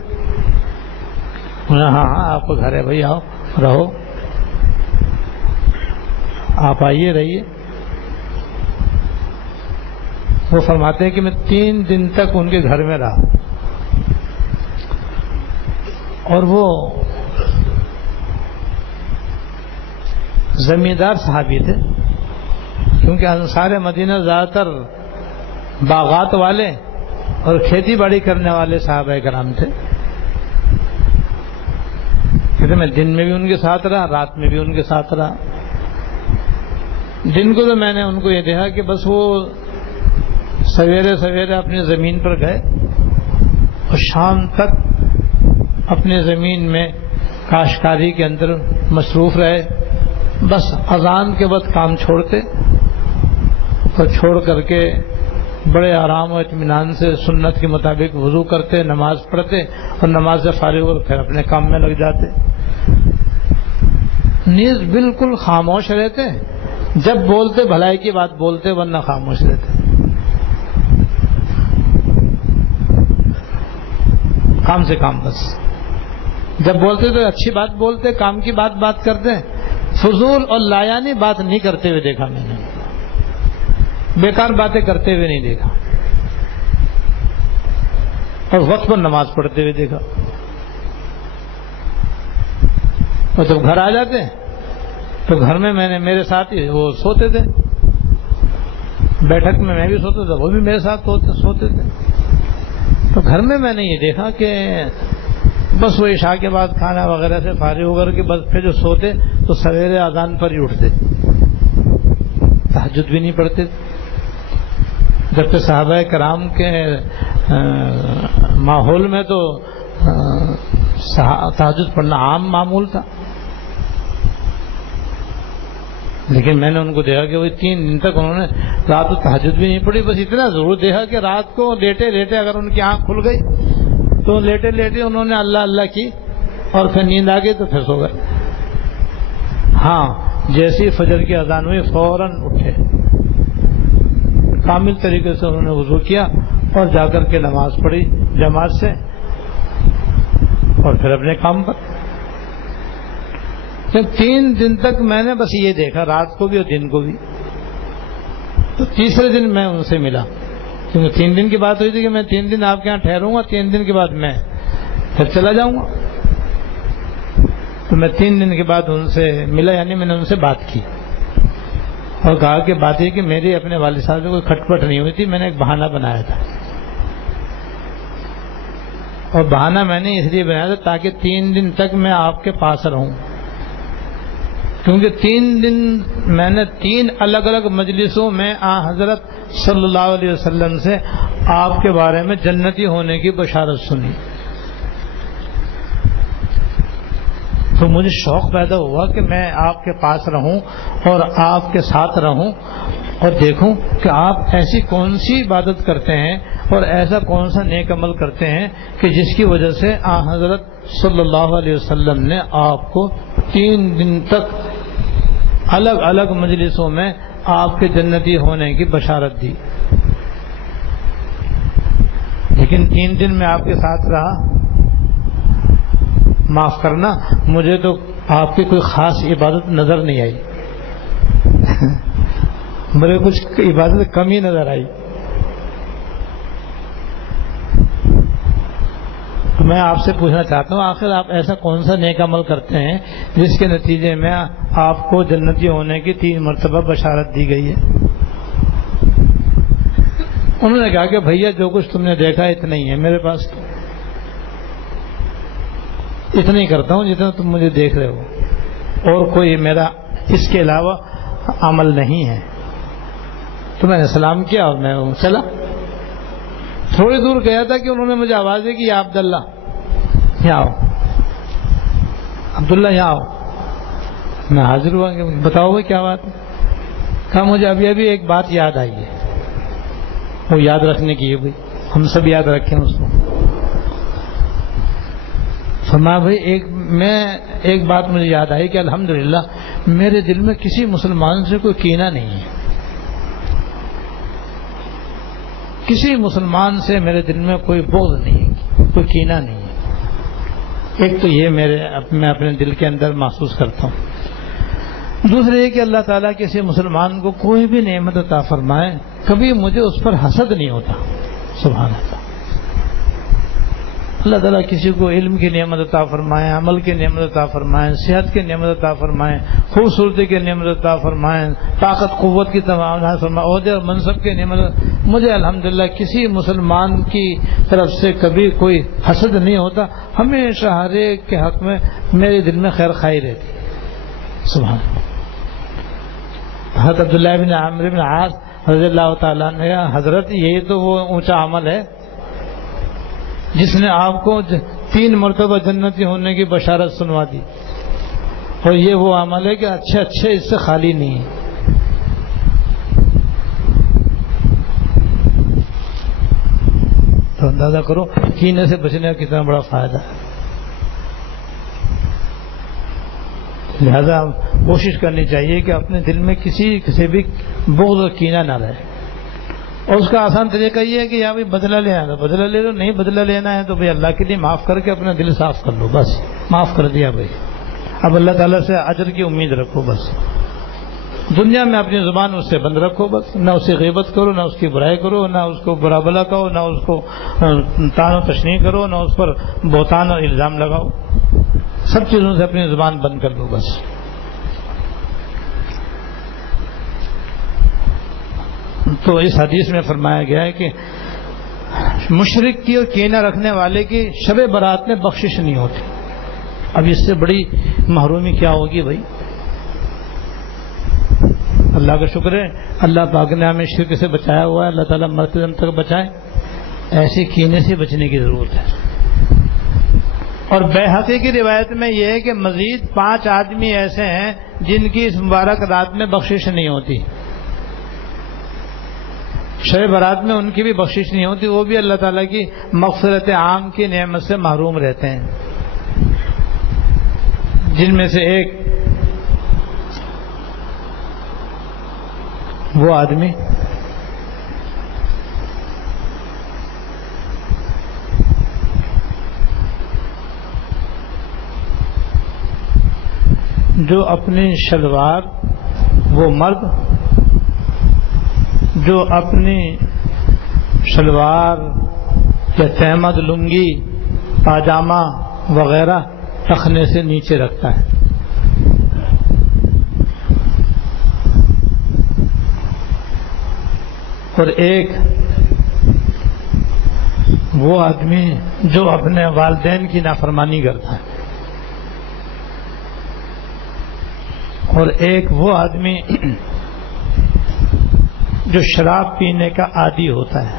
ہاں ہاں آپ کو گھر ہے بھائی، آؤ رہو، آپ آئیے رہیے۔ وہ فرماتے ہیں کہ میں 3 دن تک ان کے گھر میں رہا، اور وہ زمیندار صحابی تھے، کیونکہ انصار مدینہ زیادہ تر باغات والے اور کھیتی باڑی کرنے والے صحابہ کرام تھے۔ کہتے میں دن میں بھی ان کے ساتھ رہا، رات میں بھی ان کے ساتھ رہا۔ دن کو تو میں نے ان کو یہ دیکھا کہ بس وہ سویرے سویرے اپنی زمین پر گئے اور شام تک اپنے زمین میں کاشتکاری کے اندر مصروف رہے، بس اذان کے وقت کام چھوڑتے اور چھوڑ کر کے بڑے آرام و اطمینان سے سنت کے مطابق وضو کرتے، نماز پڑھتے اور نماز سے فارغ ہو پھر اپنے کام میں لگ جاتے۔ نیز بالکل خاموش رہتے، جب بولتے بھلائی کی بات بولتے، ورنہ خاموش رہتے، کام سے کام بس۔ جب بولتے تو اچھی بات بولتے، کام کی بات کرتے، فضول اور لایانی بات نہیں کرتے ہوئے دیکھا میں نے، بیکار باتیں کرتے ہوئے نہیں دیکھا، اور وقت پر نماز پڑھتے ہوئے دیکھا۔ اور جب گھر آ جاتے تو گھر میں نے میرے ساتھ ہی وہ سوتے تھے، بیٹھک میں بھی سوتا تھا، وہ بھی میرے ساتھ سوتے تھے۔ تو گھر میں نے یہ دیکھا کہ بس وہ عشاء کے بعد کھانا وغیرہ سے فارغ ہو کر کے بس پھر جو سوتے تو سویرے اذان پر ہی اٹھتے، تہجد بھی نہیں پڑھتے، جبکہ صحابہ کرام کے ماحول میں تو تہجد پڑھنا عام معمول تھا۔ لیکن میں نے ان کو دیکھا کہ وہ 3 دن تک انہوں نے رات کو تہجد بھی نہیں پڑھی، بس اتنا ضرور دیکھا کہ رات کو لیٹے لیٹے اگر ان کی آنکھ کھل گئی تو لیٹے لیٹے انہوں نے اللہ اللہ کی، اور پھر نیند آ گئی تو پھر سو گئے۔ ہاں جیسی فجر کی اذان ہوئی فوراً اٹھے، کامل طریقے سے انہوں نے وضو کیا اور جا کر کے نماز پڑھی جماعت سے، اور پھر اپنے کام پر۔ 3 دن تک میں نے بس یہ دیکھا، رات کو بھی اور دن کو بھی۔ تو تیسرے دن میں ان سے ملا، کیونکہ 3 دن کی بات ہوئی تھی کہ میں 3 دن آپ کے یہاں ٹھہروں گا، 3 دن کے بعد میں پھر چلا جاؤں گا۔ تو میں 3 دن کے بعد ان سے ملا، یعنی میں نے ان سے بات کی اور کہا کہ بات یہ کہ میری اپنے والد صاحب سے کوئی کھٹپٹ نہیں ہوئی تھی، میں نے ایک بہانہ بنایا تھا، اور بہانہ میں نے اس لیے بنایا تھا تاکہ 3 دن تک میں آپ کے پاس رہوں، کیونکہ 3 دن میں نے 3 الگ الگ مجلسوں میں حضرت صلی اللہ علیہ وسلم سے آپ کے بارے میں جنتی ہونے کی بشارت سنی۔ تو مجھے شوق پیدا ہوا کہ میں آپ کے پاس رہوں اور آپ کے ساتھ رہوں اور دیکھوں کہ آپ ایسی کون سی عبادت کرتے ہیں اور ایسا کون سا نیک عمل کرتے ہیں کہ جس کی وجہ سے حضرت صلی اللہ علیہ وسلم نے آپ کو 3 دن تک الگ الگ مجلسوں میں آپ کے جنتی ہونے کی بشارت دی۔ لیکن 3 دن میں آپ کے ساتھ رہا، معاف کرنا مجھے تو آپ کی کوئی خاص عبادت نظر نہیں آئی، مجھے کچھ عبادت کم ہی نظر آئی۔ تو میں آپ سے پوچھنا چاہتا ہوں، آخر آپ ایسا کون سا نیک عمل کرتے ہیں جس کے نتیجے میں آپ کو جنتی ہونے کی 3 مرتبہ بشارت دی گئی ہے؟ انہوں نے کہا کہ بھیا جو کچھ تم نے دیکھا اتنا ہی ہے میرے پاس، اتنا ہی کرتا ہوں جتنا تم مجھے دیکھ رہے ہو، اور کوئی میرا اس کے علاوہ عمل نہیں ہے۔ تو میں نے سلام کیا اور میں چلا۔ تھوڑی دور گیا تھا کہ انہوں نے مجھے آواز دی کہ یا عبداللہ یہاں آؤ، عبداللہ یہاں آؤ۔ میں حاضر ہوا کہ بتاؤ بھائی کیا بات ہے؟ کہا مجھے ابھی ایک بات یاد آئی ہے، وہ یاد رکھنے کی ہے بھائی، ہم سب یاد رکھیں اس کو۔ فرمایا بھائی ایک بات مجھے یاد آئی کہ الحمدللہ میرے دل میں کسی مسلمان سے کوئی کینہ نہیں ہے، کسی مسلمان سے میرے دل میں کوئی بغض نہیں ہے، کوئی کینہ نہیں ہے۔ ایک تو یہ میں اپنے دل کے اندر محسوس کرتا ہوں۔ دوسرے یہ کہ اللہ تعالیٰ کسی مسلمان کو کوئی بھی نعمت عطا فرمائے، کبھی مجھے اس پر حسد نہیں ہوتا۔ سبحان اللہ۔ اللہ تعالیٰ کسی کو علم کی نعمت عطا فرمائے، عمل کی نعمت عطا فرمائے، صحت کی نعمت عطا فرمائے، خوبصورتی کی نعمت عطا فرمائے، طاقت قوت کی تمام فرمائے، عہدے اور منصب کی نعمت، مجھے الحمدللہ کسی مسلمان کی طرف سے کبھی کوئی حسد نہیں ہوتا۔ ہمیشہ ہر ایک کے حق میں میرے دل میں خیر خواہی رہتی۔ سبحان اللہ۔ حضرت عبداللہ بن عامر بن عاص رضی اللہ تعالیٰ نے، حضرت یہی تو وہ اونچا عمل ہے جس نے آپ کو 3 مرتبہ جنتی ہونے کی بشارت سنوا دی، اور یہ وہ عمل ہے کہ اچھے اس سے خالی نہیں ہے۔ تو اندازہ کرو کینے سے بچنے کا کتنا بڑا فائدہ ہے۔ لہذا کوشش کرنی چاہیے کہ اپنے دل میں کسی بھی بغض اور کینہ نہ رہے، اور اس کا آسان طریقہ یہ ہے کہ یا بھائی بدلہ لینا، بدلہ لے لو، نہیں بدلہ لینا ہے تو بھائی اللہ کے لیے معاف کر کے اپنا دل صاف کر لو، بس معاف کر دیا بھائی، اب اللہ تعالیٰ سے اجر کی امید رکھو۔ بس دنیا میں اپنی زبان اس سے بند رکھو، بس نہ اسے غیبت کرو، نہ اس کی برائی کرو، نہ اس کو برا بلا کہو، نہ اس کو طعن و تشنیع کرو، نہ اس پر بہتان اور الزام لگاؤ، سب چیزوں سے اپنی زبان بند کر لو بس۔ تو اس حدیث میں فرمایا گیا ہے کہ مشرک کی اور کینہ رکھنے والے کی شب برات میں بخشش نہیں ہوتی۔ اب اس سے بڑی محرومی کیا ہوگی بھائی؟ اللہ کا شکر ہے اللہ پاک نے ہمیں شرک سے بچایا ہوا ہے، اللہ تعالیٰ مرتے دم تک بچائے۔ ایسے کینے سے بچنے کی ضرورت ہے۔ اور بیہقی کی روایت میں یہ ہے کہ مزید 5 آدمی ایسے ہیں جن کی اس مبارک رات میں بخشش نہیں ہوتی، شب برات میں ان کی بھی بخشش نہیں ہوتی، وہ بھی اللہ تعالیٰ کی مغفرت عام کی نعمت سے محروم رہتے ہیں۔ جن میں سے ایک وہ آدمی جو اپنی شلوار، وہ مرد جو اپنی شلوار یا تہمد، لنگی، پاجامہ وغیرہ ٹخنے سے نیچے رکھتا ہے، اور ایک وہ آدمی جو اپنے والدین کی نافرمانی کرتا ہے، اور ایک وہ آدمی جو شراب پینے کا عادی ہوتا ہے،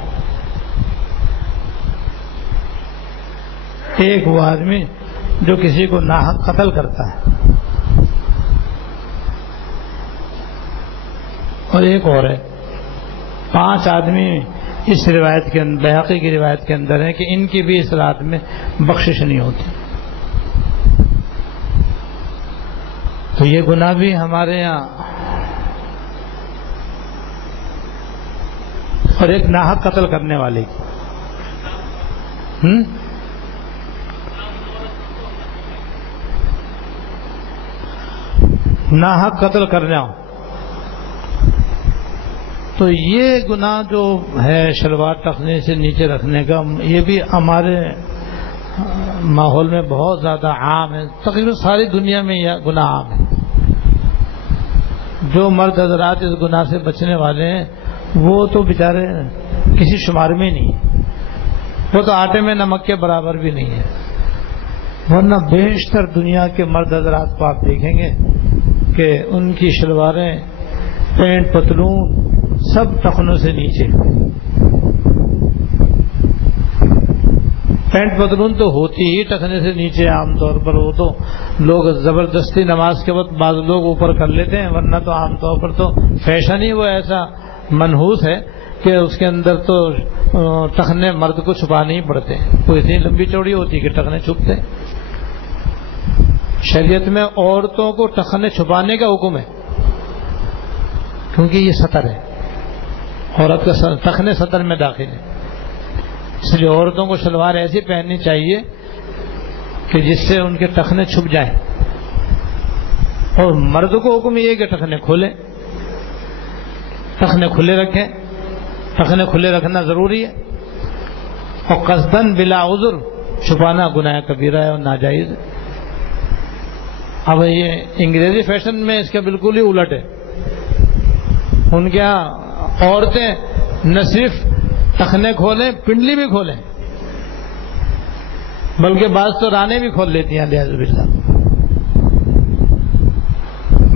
ایک وہ آدمی جو کسی کو ناحق قتل کرتا ہے، اور ایک اور ہے۔ 5 آدمی اس روایت کے اندر، بیہقی کی روایت کے اندر ہے کہ ان کی بھی اس رات میں بخشش نہیں ہوتی۔ تو یہ گناہ بھی ہمارے یہاں، اور ایک ناحق قتل کرنے والے کی، ناحق قتل کرنا، تو یہ گناہ جو ہے شلوار ٹخنے سے نیچے رکھنے کا، یہ بھی ہمارے ماحول میں بہت زیادہ عام ہے، تقریباً ساری دنیا میں یہ گناہ عام ہے۔ جو مرد حضرات اس گناہ سے بچنے والے ہیں وہ تو بیچارے کسی شمار میں نہیں، وہ تو آٹے میں نمک کے برابر بھی نہیں ہے، ورنہ بیشتر دنیا کے مرد حضرات کو آپ دیکھیں گے کہ ان کی شلواریں، پینٹ، پتلون سب ٹخنوں سے نیچے. پینٹ پتلون تو ہوتی ہی ٹخنے سے نیچے عام طور پر. وہ تو لوگ زبردستی نماز کے وقت بعض لوگ اوپر کر لیتے ہیں، ورنہ تو عام طور پر تو فیشن ہی وہ ایسا منحوس ہے کہ اس کے اندر تو ٹخنے مرد کو چھپانے ہی پڑتے ہیں. وہ اتنی لمبی چوڑی ہوتی کہ ٹخنے چھپتے ہیں. شریعت میں عورتوں کو ٹخنے چھپانے کا حکم ہے کیونکہ یہ سطر ہے، عورت کا ٹخنے سطر میں داخل ہے. اس لیے عورتوں کو شلوار ایسی پہننی چاہیے کہ جس سے ان کے ٹخنے چھپ جائیں، اور مرد کو حکم یہ ہے کہ ٹخنے کھولیں، ٹخنے کھلے رکھیں. ٹخنے کھلے رکھنا ضروری ہے. اور قصدن بلا عذر چھپانا گناہ کبیرہ ہے اور ناجائز ہے. اب یہ انگریزی فیشن میں اس کے بالکل ہی الٹ ہے. ان کے یہاں عورتیں نہ صرف ٹخنے کھولیں، پنڈلی بھی کھولیں، بلکہ بعض تو رانے بھی کھول لیتی ہیں لیاذ باللہ.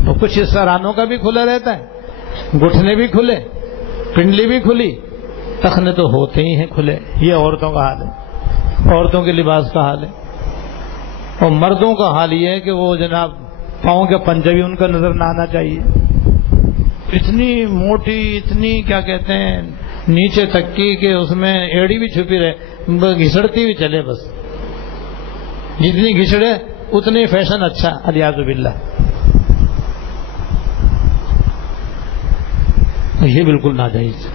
تو کچھ حصہ رانوں کا بھی کھلا رہتا ہے، گھٹنے بھی کھلے، پنڈلی بھی کھلی، ٹخنے تو ہوتے ہی ہیں کھلے. یہ عورتوں کا حال ہے، عورتوں کے لباس کا حال ہے. اور مردوں کا حال یہ ہے کہ وہ جناب پاؤں کے پنجے بھی ان کا نظر نہ آنا چاہیے. اتنی موٹی، اتنی کیا کہتے ہیں نیچے تک کی کہ اس میں ایڑی بھی چھپی رہے، گھسڑتی بھی چلے. بس جتنی گھسڑے اتنی فیشن اچھا. الیاذ باللہ. یہ بالکل ناجائز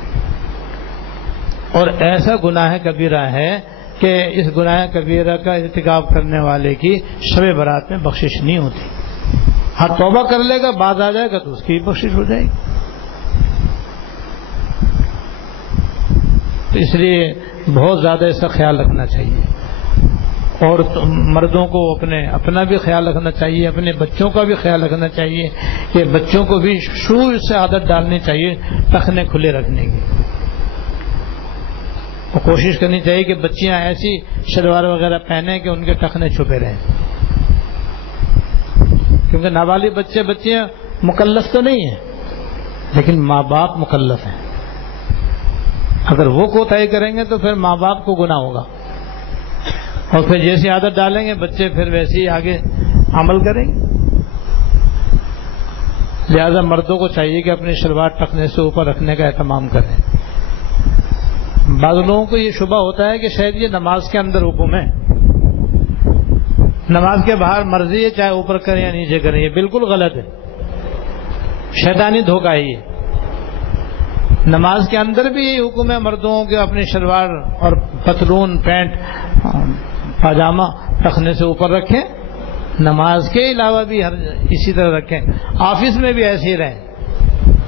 اور ایسا گناہ کبیرہ ہے کہ اس گناہ کبیرہ کا ارتکاب کرنے والے کی شب برات میں بخشش نہیں ہوتی. ہاں توبہ کر لے گا، بعد آ جائے گا تو اس کی بخشش ہو جائے گی. تو اس لیے بہت زیادہ اس کا خیال رکھنا چاہیے. اور مردوں کو اپنا بھی خیال رکھنا چاہیے، اپنے بچوں کا بھی خیال رکھنا چاہیے کہ بچوں کو بھی شروع سے عادت ڈالنی چاہیے ٹخنے کھلے رکھنے کی. اور کوشش کرنی چاہیے کہ بچیاں ایسی شلوار وغیرہ پہنیں کہ ان کے ٹخنے چھپے رہیں. کیونکہ نابالغ بچیاں مکلف تو نہیں ہیں، لیکن ماں باپ مکلف ہیں. اگر وہ کوتاہی کریں گے تو پھر ماں باپ کو گناہ ہوگا، اور پھر جیسی عادت ڈالیں گے بچے پھر ویسے ہی آگے عمل کریں گے. لہذا مردوں کو چاہیے کہ اپنی شلوار ٹخنے سے اوپر رکھنے کا اہتمام کریں. بعض لوگوں کو یہ شبہ ہوتا ہے کہ شاید یہ نماز کے اندر حکم ہے، نماز کے باہر مرضی ہے چاہے اوپر کریں یا نیچے کریں. یہ بالکل غلط ہے، شیطانی دھوکہ ہے. یہ نماز کے اندر بھی یہی حکم ہے مردوں کے اپنی شلوار اور پتلون، پینٹ، پاجامہ ٹخنے سے اوپر رکھیں. نماز کے علاوہ بھی اسی طرح رکھیں. آفس میں بھی ایسے ہی رہیں،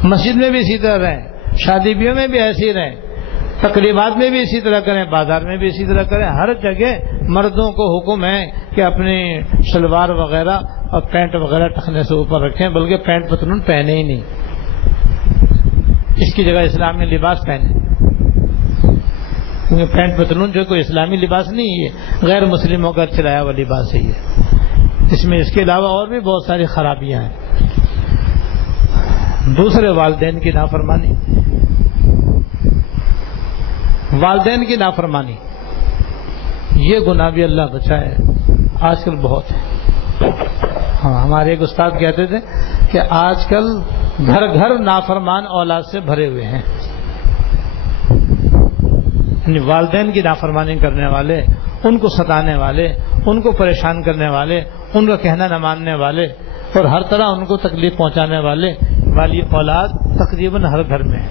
مسجد میں بھی اسی طرح رہیں، شادی بیاہ میں بھی ایسے ہی رہیں، تقریبات میں بھی اسی طرح کریں، بازار میں بھی اسی طرح کریں. ہر جگہ مردوں کو حکم ہے کہ اپنی شلوار وغیرہ اور پینٹ وغیرہ ٹخنے سے اوپر رکھیں، بلکہ پینٹ پتلون پہنے ہی نہیں. اس کی جگہ اسلامی لباس پہنے، کیونکہ پینٹ پتلون جو کوئی اسلامی لباس نہیں ہے، غیر مسلموں کا چلایا ہوا لباس ہے. یہ اس میں اس کے علاوہ اور بھی بہت ساری خرابیاں ہیں. دوسرے والدین کی نافرمانی، والدین کی نافرمانی یہ گناہ بھی اللہ بچائے آج کل بہت ہے. ہاں ہمارے ایک استاد کہتے تھے کہ آج کل گھر گھر نافرمان اولاد سے بھرے ہوئے ہیں. یعنی والدین کی نافرمانی کرنے والے، ان کو ستانے والے، ان کو پریشان کرنے والے، ان کا کہنا نہ ماننے والے اور ہر طرح ان کو تکلیف پہنچانے والی اولاد تقریباً ہر گھر میں ہے.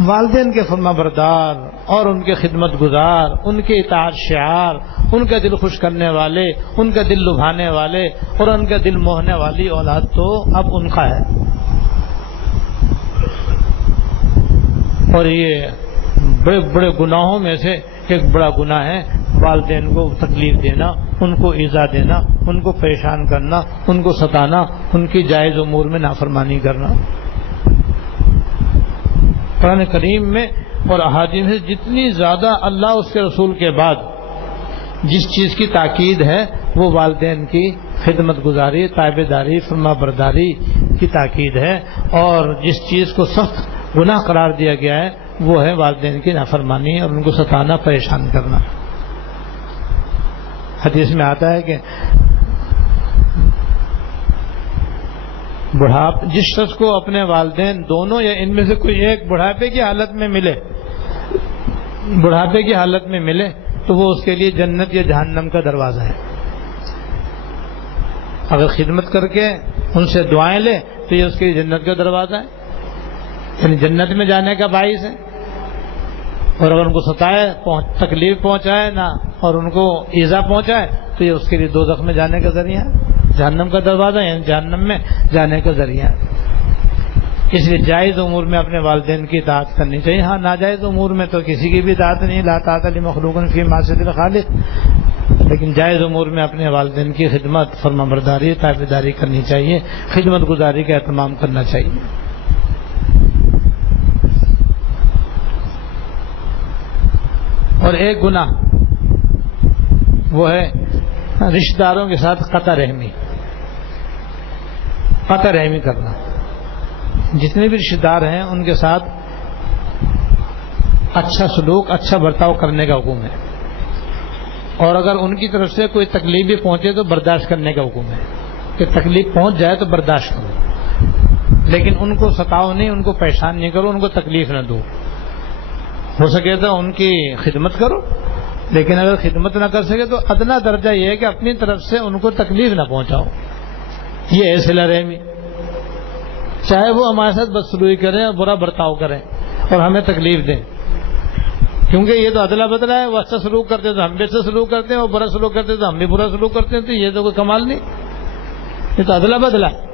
والدین کے فرما بردار اور ان کے خدمت گزار، ان کے اطاعت شعار، ان کا دل خوش کرنے والے، ان کا دل لبھانے والے اور ان کا دل موہنے والی اولاد تو اب ان کا ہے. اور یہ بڑے بڑے گناہوں میں سے ایک بڑا گناہ ہے والدین کو تکلیف دینا، ان کو ایذا دینا، ان کو پریشان کرنا، ان کو ستانا، ان کی جائز امور میں نافرمانی کرنا. قرآن کریم میں اور احادیث میں جتنی زیادہ اللہ اس کے رسول کے بعد جس چیز کی تاکید ہے وہ والدین کی خدمت گزاری، تابعداری، فرما برداری کی تاکید ہے، اور جس چیز کو سخت گناہ قرار دیا گیا ہے وہ ہے والدین کی نافرمانی اور ان کو ستانا، پریشان کرنا۔ حدیث میں آتا ہے کہ جس شخص کو اپنے والدین دونوں یا ان میں سے کوئی ایک بڑھاپے کی حالت میں ملے تو وہ اس کے لیے جنت یا جہنم کا دروازہ ہے۔ اگر خدمت کر کے ان سے دعائیں لے تو یہ اس کے لیے جنت کا دروازہ ہے، یعنی جنت میں جانے کا باعث ہے۔ اور اگر ان کو ستائے، تکلیف پہنچائے نہ اور ان کو ایذا پہنچائے تو یہ اس کے لیے دوزخ میں جانے کا ذریعہ ہے، جہنم کا دروازہ، یعنی جہنم میں جانے کا ذریعہ ہے۔ اس لیے جائز امور میں اپنے والدین کی اطاعت کرنی چاہیے۔ ہاں ناجائز امور میں تو کسی کی بھی اطاعت نہیں، لا طاعۃ لمخلوق فی معصیۃ الخالق، لیکن جائز امور میں اپنے والدین کی خدمت، فرمانبرداری، تابعداری کرنی چاہیے، خدمت گزاری کا اہتمام کرنا چاہیے۔ اور ایک گناہ وہ ہے رشتہ داروں کے ساتھ قطع رحمی کرنا۔ جتنے بھی رشتہ دار ہیں ان کے ساتھ اچھا سلوک، اچھا برتاؤ کرنے کا حکم ہے، اور اگر ان کی طرف سے کوئی تکلیف بھی پہنچے تو برداشت کرنے کا حکم ہے کہ تکلیف پہنچ جائے تو برداشت کرو، لیکن ان کو ستاؤ نہیں، ان کو پریشان نہیں کرو، ان کو تکلیف نہ دو۔ ہو سکے تو ان کی خدمت کرو، لیکن اگر خدمت نہ کر سکے تو ادنا درجہ یہ ہے کہ اپنی طرف سے ان کو تکلیف نہ پہنچاؤ۔ یہ ہے صلہ رحمی، چاہے وہ ہمارے ساتھ بدسلوکی کریں اور برا برتاؤ کریں اور ہمیں تکلیف دیں، کیونکہ یہ تو ادلا بدلا ہے۔ وہ اچھا سلوک کرتے ہیں تو ہم بھی اچھا سلوک کرتے ہیں، وہ برا سلوک کرتے ہیں تو ہم بھی برا سلوک کرتے ہیں، تو یہ تو کوئی کمال نہیں، یہ تو ادلا بدلا ہے۔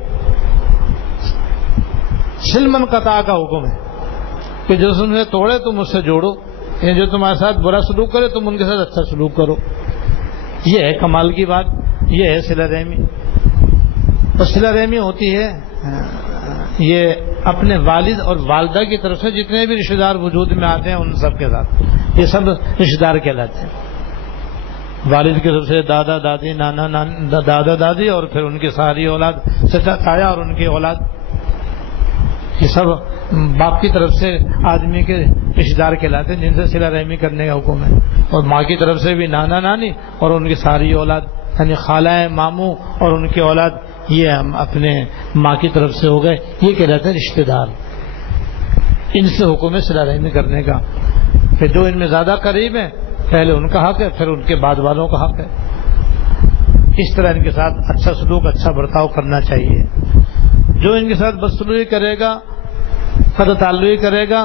سلم انقطاع کا حکم ہے کہ جو تم سے توڑے تم اس سے جوڑو، یہ جو تمہارے ساتھ برا سلوک کرے تم ان کے ساتھ اچھا سلوک کرو۔ یہ ہے کمال کی بات، یہ ہے صلہ رحمی۔ اور صلہ رحمی ہوتی ہے یہ اپنے والد اور والدہ کی طرف سے جتنے بھی رشتہ دار وجود میں آتے ہیں ان سب کے ساتھ، یہ سب رشتہ دار کہلاتے ہیں۔ والد کی طرف سے دادا دادی، دادا دادی، اور پھر ان کی ساری اولاد، چچا تایا اور ان کی اولاد، یہ سب باپ کی طرف سے آدمی کے رشتہ دار کہلاتے ہیں جن سے صلہ رحمی کرنے کا حکم ہے۔ اور ماں کی طرف سے بھی نانا نانی اور ان کی ساری اولاد، یعنی خالہ ماموں اور ان کی اولاد، یہ ہم اپنے ماں کی طرف سے ہو گئے، یہ کہلاتے ہیں رشتہ دار۔ ان سے حکم ہے صلہ رحمی کرنے کا۔ پھر جو ان میں زیادہ قریب ہیں پہلے ان کا حق ہے، پھر ان کے بعد والوں کا حق ہے۔ اس طرح ان کے ساتھ اچھا سلوک، اچھا برتاؤ کرنا چاہیے۔ جو ان کے ساتھ بدسلوکی کرے گا، قطع تعلقی کرے گا،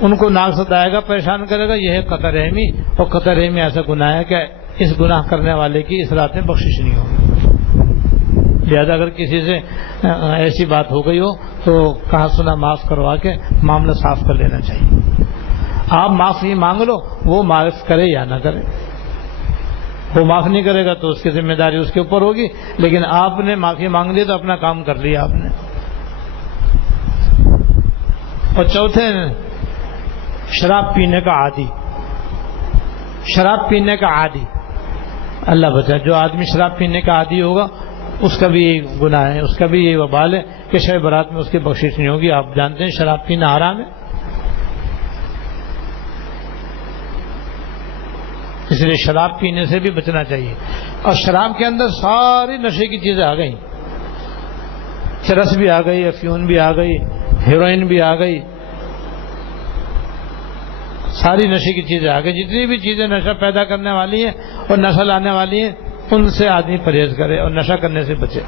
ان کو ناک ستائے گا، پریشان کرے گا، یہ ہے قطع رحمی۔ اور قطع رحمی ایسا گناہ ہے کہ اس گناہ کرنے والے کی اس رات میں بخشش نہیں ہوگی۔ لہذا اگر کسی سے ایسی بات ہو گئی ہو تو کہا سنا معاف کروا کے معاملہ صاف کر لینا چاہیے۔ آپ معافی مانگ لو، وہ معاف کرے یا نہ کرے، وہ معاف نہیں کرے گا تو اس کی ذمہ داری اس کے اوپر ہوگی، لیکن آپ نے معافی مانگ لی تو اپنا کام کر لیا آپ نے۔ اور چوتھے، شراب پینے کا عادی، شراب پینے کا عادی، اللہ بچائے، جو آدمی شراب پینے کا عادی ہوگا اس کا بھی گناہ ہے، اس کا بھی یہ وبال ہے کہ شب برات میں اس کی بخشش نہیں ہوگی۔ آپ جانتے ہیں شراب پینا حرام ہے، اس لیے شراب پینے سے بھی بچنا چاہیے۔ اور شراب کے اندر ساری نشے کی چیزیں آ گئی، چرس بھی آ گئی، افیون بھی آ گئی، ہیروئن بھی آ گئی، ساری نشے کی چیزیں آ گئی۔ جتنی بھی چیزیں نشہ پیدا کرنے والی ہیں اور نشہ لانے والی ہیں ان سے آدمی پرہیز کرے اور نشہ کرنے سے بچے۔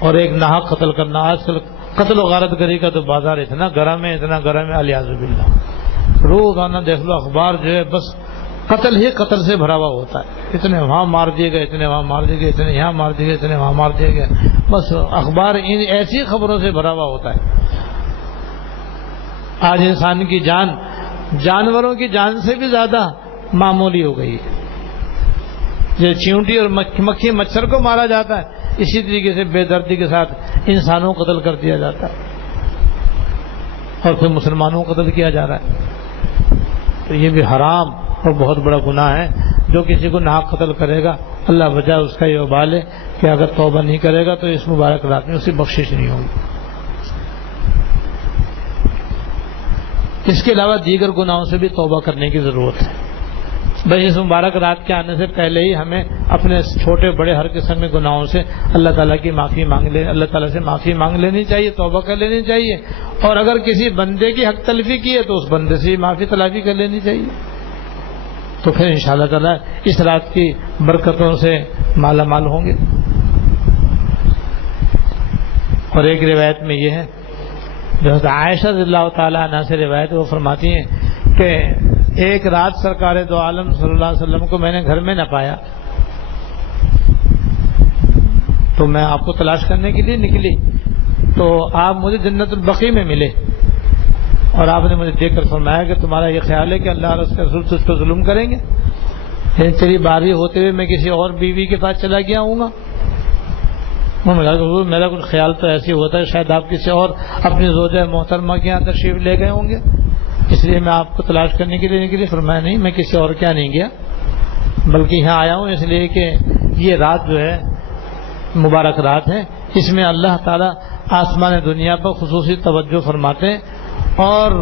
اور ایک ناحق قتل کرنا، آج کل قتل و غارت گری کا تو بازار اتنا گرم ہے، اتنا گرم ہے، الیاذ باللہ۔ روزانہ دیکھ لو اخبار جو ہے بس قتل ہی قتل سے بھرا ہوا ہوتا ہے، اتنے وہاں مار دیے گئے، اتنے وہاں مار دیے گئے، اتنے یہاں مار دیے گئے، اتنے وہاں مار دیے گئے، بس اخبار ان ایسی خبروں سے بھرا ہوا ہوتا ہے۔ آج انسان کی جان جانوروں کی جان سے بھی زیادہ معمولی ہو گئی ہے۔ جو چیونٹی اور مکھی مچھر کو مارا جاتا ہے، اسی طریقے سے بے دردی کے ساتھ انسانوں کو قتل کر دیا جاتا ہے، اور پھر مسلمانوں کو قتل کیا جا رہا ہے۔ تو یہ بھی حرام اور بہت بڑا گناہ ہے. جو کسی کو ناحق قتل کرے گا اللہ بچائے اس کا یہ وبال ہے کہ اگر توبہ نہیں کرے گا تو اس مبارک رات میں اسے بخشش نہیں ہوگی. اس کے علاوہ دیگر گناہوں سے بھی توبہ کرنے کی ضرورت ہے. بھائی اس مبارک رات کے آنے سے پہلے ہی ہمیں اپنے چھوٹے بڑے ہر قسم کے گناہوں سے اللہ تعالیٰ کی معافی اللہ تعالیٰ سے معافی مانگ لینی چاہیے, توبہ کر لینی چاہیے. اور اگر کسی بندے کی حق تلفی کی ہے تو اس بندے سے معافی تلافی کر لینی چاہیے. تو پھر انشاءاللہ تعالیٰ اس رات کی برکتوں سے مالا مال ہوں گے. اور ایک روایت میں یہ ہے جو عائشہ رضی اللہ تعالیٰ عنہ سے روایت وہ فرماتی ہیں کہ ایک رات سرکار دو عالم صلی اللہ علیہ وسلم کو میں نے گھر میں نہ پایا تو میں آپ کو تلاش کرنے کے لیے نکلی تو آپ مجھے جنت البقیع میں ملے اور آپ نے مجھے دیکھ کر فرمایا کہ تمہارا یہ خیال ہے کہ اللہ اور اس کے رسول تجھ پر ظلم کریں گے, تیری باری ہوتے ہوئے میں کسی اور بیوی کے پاس چلا گیا ہوں گا. میرا کچھ خیال تو ایسے ہوتا ہے شاید آپ کسی اور اپنی زوجہ محترمہ کے یہاں تشریف لے گئے ہوں گے, اس لیے میں آپ کو تلاش کرنے کے لیے نکلی. فرمایا نہیں, میں کسی اور کیا نہیں گیا بلکہ یہاں آیا ہوں اس لیے کہ یہ رات جو ہے مبارک رات ہے, اس میں اللہ تعالیٰ آسمان دنیا پر خصوصی توجہ فرماتے ہیں اور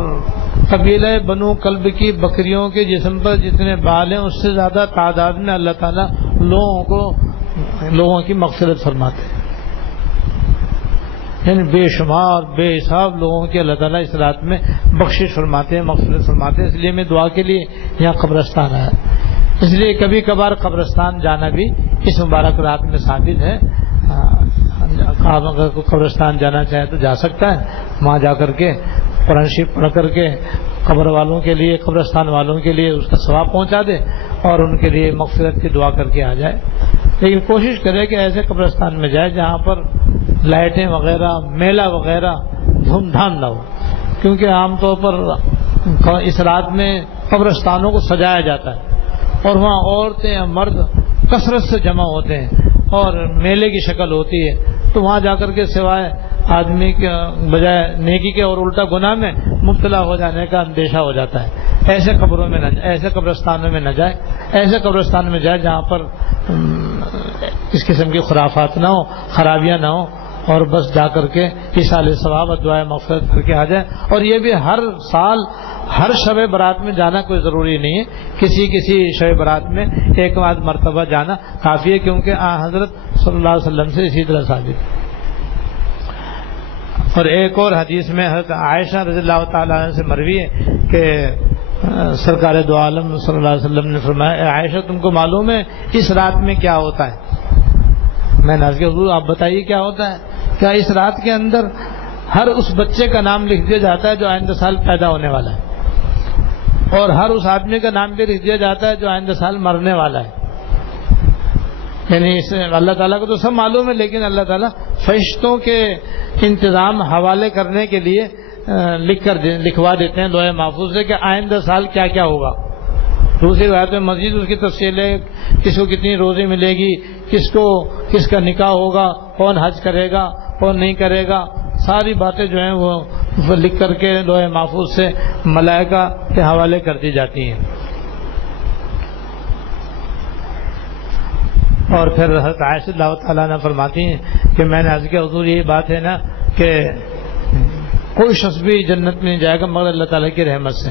قبیلہ بنو کلب کی بکریوں کے جسم پر جتنے بال ہیں اس سے زیادہ تعداد میں اللہ تعالیٰ لوگوں کی مغفرت فرماتے ہیں. یعنی بے شمار بے حساب لوگوں کی اللہ تعالیٰ اس رات میں بخشش فرماتے ہیں, مغفرت فرماتے ہیں. اس لیے میں دعا کے لیے یہاں قبرستان آیا, اس لیے کبھی کبھار قبرستان جانا بھی اس مبارک رات میں ثابت ہے. آپ اگر قبرستان جانا چاہے تو جا سکتا ہے, وہاں جا کر کے قرآن شریف پڑھ کر کے قبر والوں کے لیے قبرستان والوں کے لیے اس کا ثواب پہنچا دے اور ان کے لیے مغفرت کی دعا کر کے آ جائے. لیکن کوشش کرے کہ ایسے قبرستان میں جائے جہاں پر لائٹیں وغیرہ میلہ وغیرہ دھوم دھام نہ ہو, کیونکہ عام طور پر اس رات میں قبرستانوں کو سجایا جاتا ہے اور وہاں عورتیں مرد کثرت سے جمع ہوتے ہیں اور میلے کی شکل ہوتی ہے. تو وہاں جا کر کے سوائے آدمی کے بجائے نیکی کے اور الٹا گناہ میں مبتلا ہو جانے کا اندیشہ ہو جاتا ہے. ایسے قبروں میں نہ جائے, ایسے قبرستانوں میں نہ جائے, ایسے قبرستان میں جائے جہاں پر اس قسم کی خرافات نہ ہو, خرابیاں نہ ہو, اور بس جا کر کے ایصال ثواب اور دعائے مغفرت کر کے آ جائے. اور یہ بھی ہر سال ہر شب برات میں جانا کوئی ضروری نہیں ہے, کسی شب برات میں ایک آدھ مرتبہ جانا کافی ہے, کیونکہ حضرت صلی اللہ علیہ وسلم سے اسی طرح ثابت ہے. اور ایک اور حدیث میں حضرت عائشہ رضی اللہ تعالیٰ عنہ سے مروی ہے کہ سرکار دو عالم صلی اللہ علیہ وسلم نے فرمایا, عائشہ تم کو معلوم ہے اس رات میں کیا ہوتا ہے؟ میں نے عرض کیا حضور آپ بتائیے کیا ہوتا ہے. کیا اس رات کے اندر ہر اس بچے کا نام لکھ دیا جاتا ہے جو آئندہ سال پیدا ہونے والا ہے, اور ہر اس آدمی کا نام بھی لکھ دیا جاتا ہے جو آئندہ سال مرنے والا ہے. یعنی اللہ تعالیٰ کو تو سب معلوم ہے, لیکن اللہ تعالیٰ فرشتوں کے انتظام حوالے کرنے کے لیے لکھوا دیتے ہیں لوح محفوظ سے کہ آئندہ سال کیا کیا ہوگا. دوسری روایت میں مزید اس کی تفصیل ہے, کس کو کتنی روزی ملے گی, کس کا نکاح ہوگا, کون حج کرے گا, کون نہیں کرے گا, ساری باتیں جو ہیں وہ لکھ کر کے لوح محفوظ سے ملائکہ کے حوالے کر دی جاتی ہیں. اور پھر حضرت عائشہ اللہ تعالیٰ عنہ فرماتی ہیں کہ میں نے عرض کیا حضور یہی بات ہے نا کہ کوئی شخص بھی جنت میں نہیں جائے گا مگر اللہ تعالیٰ کی رحمت سے.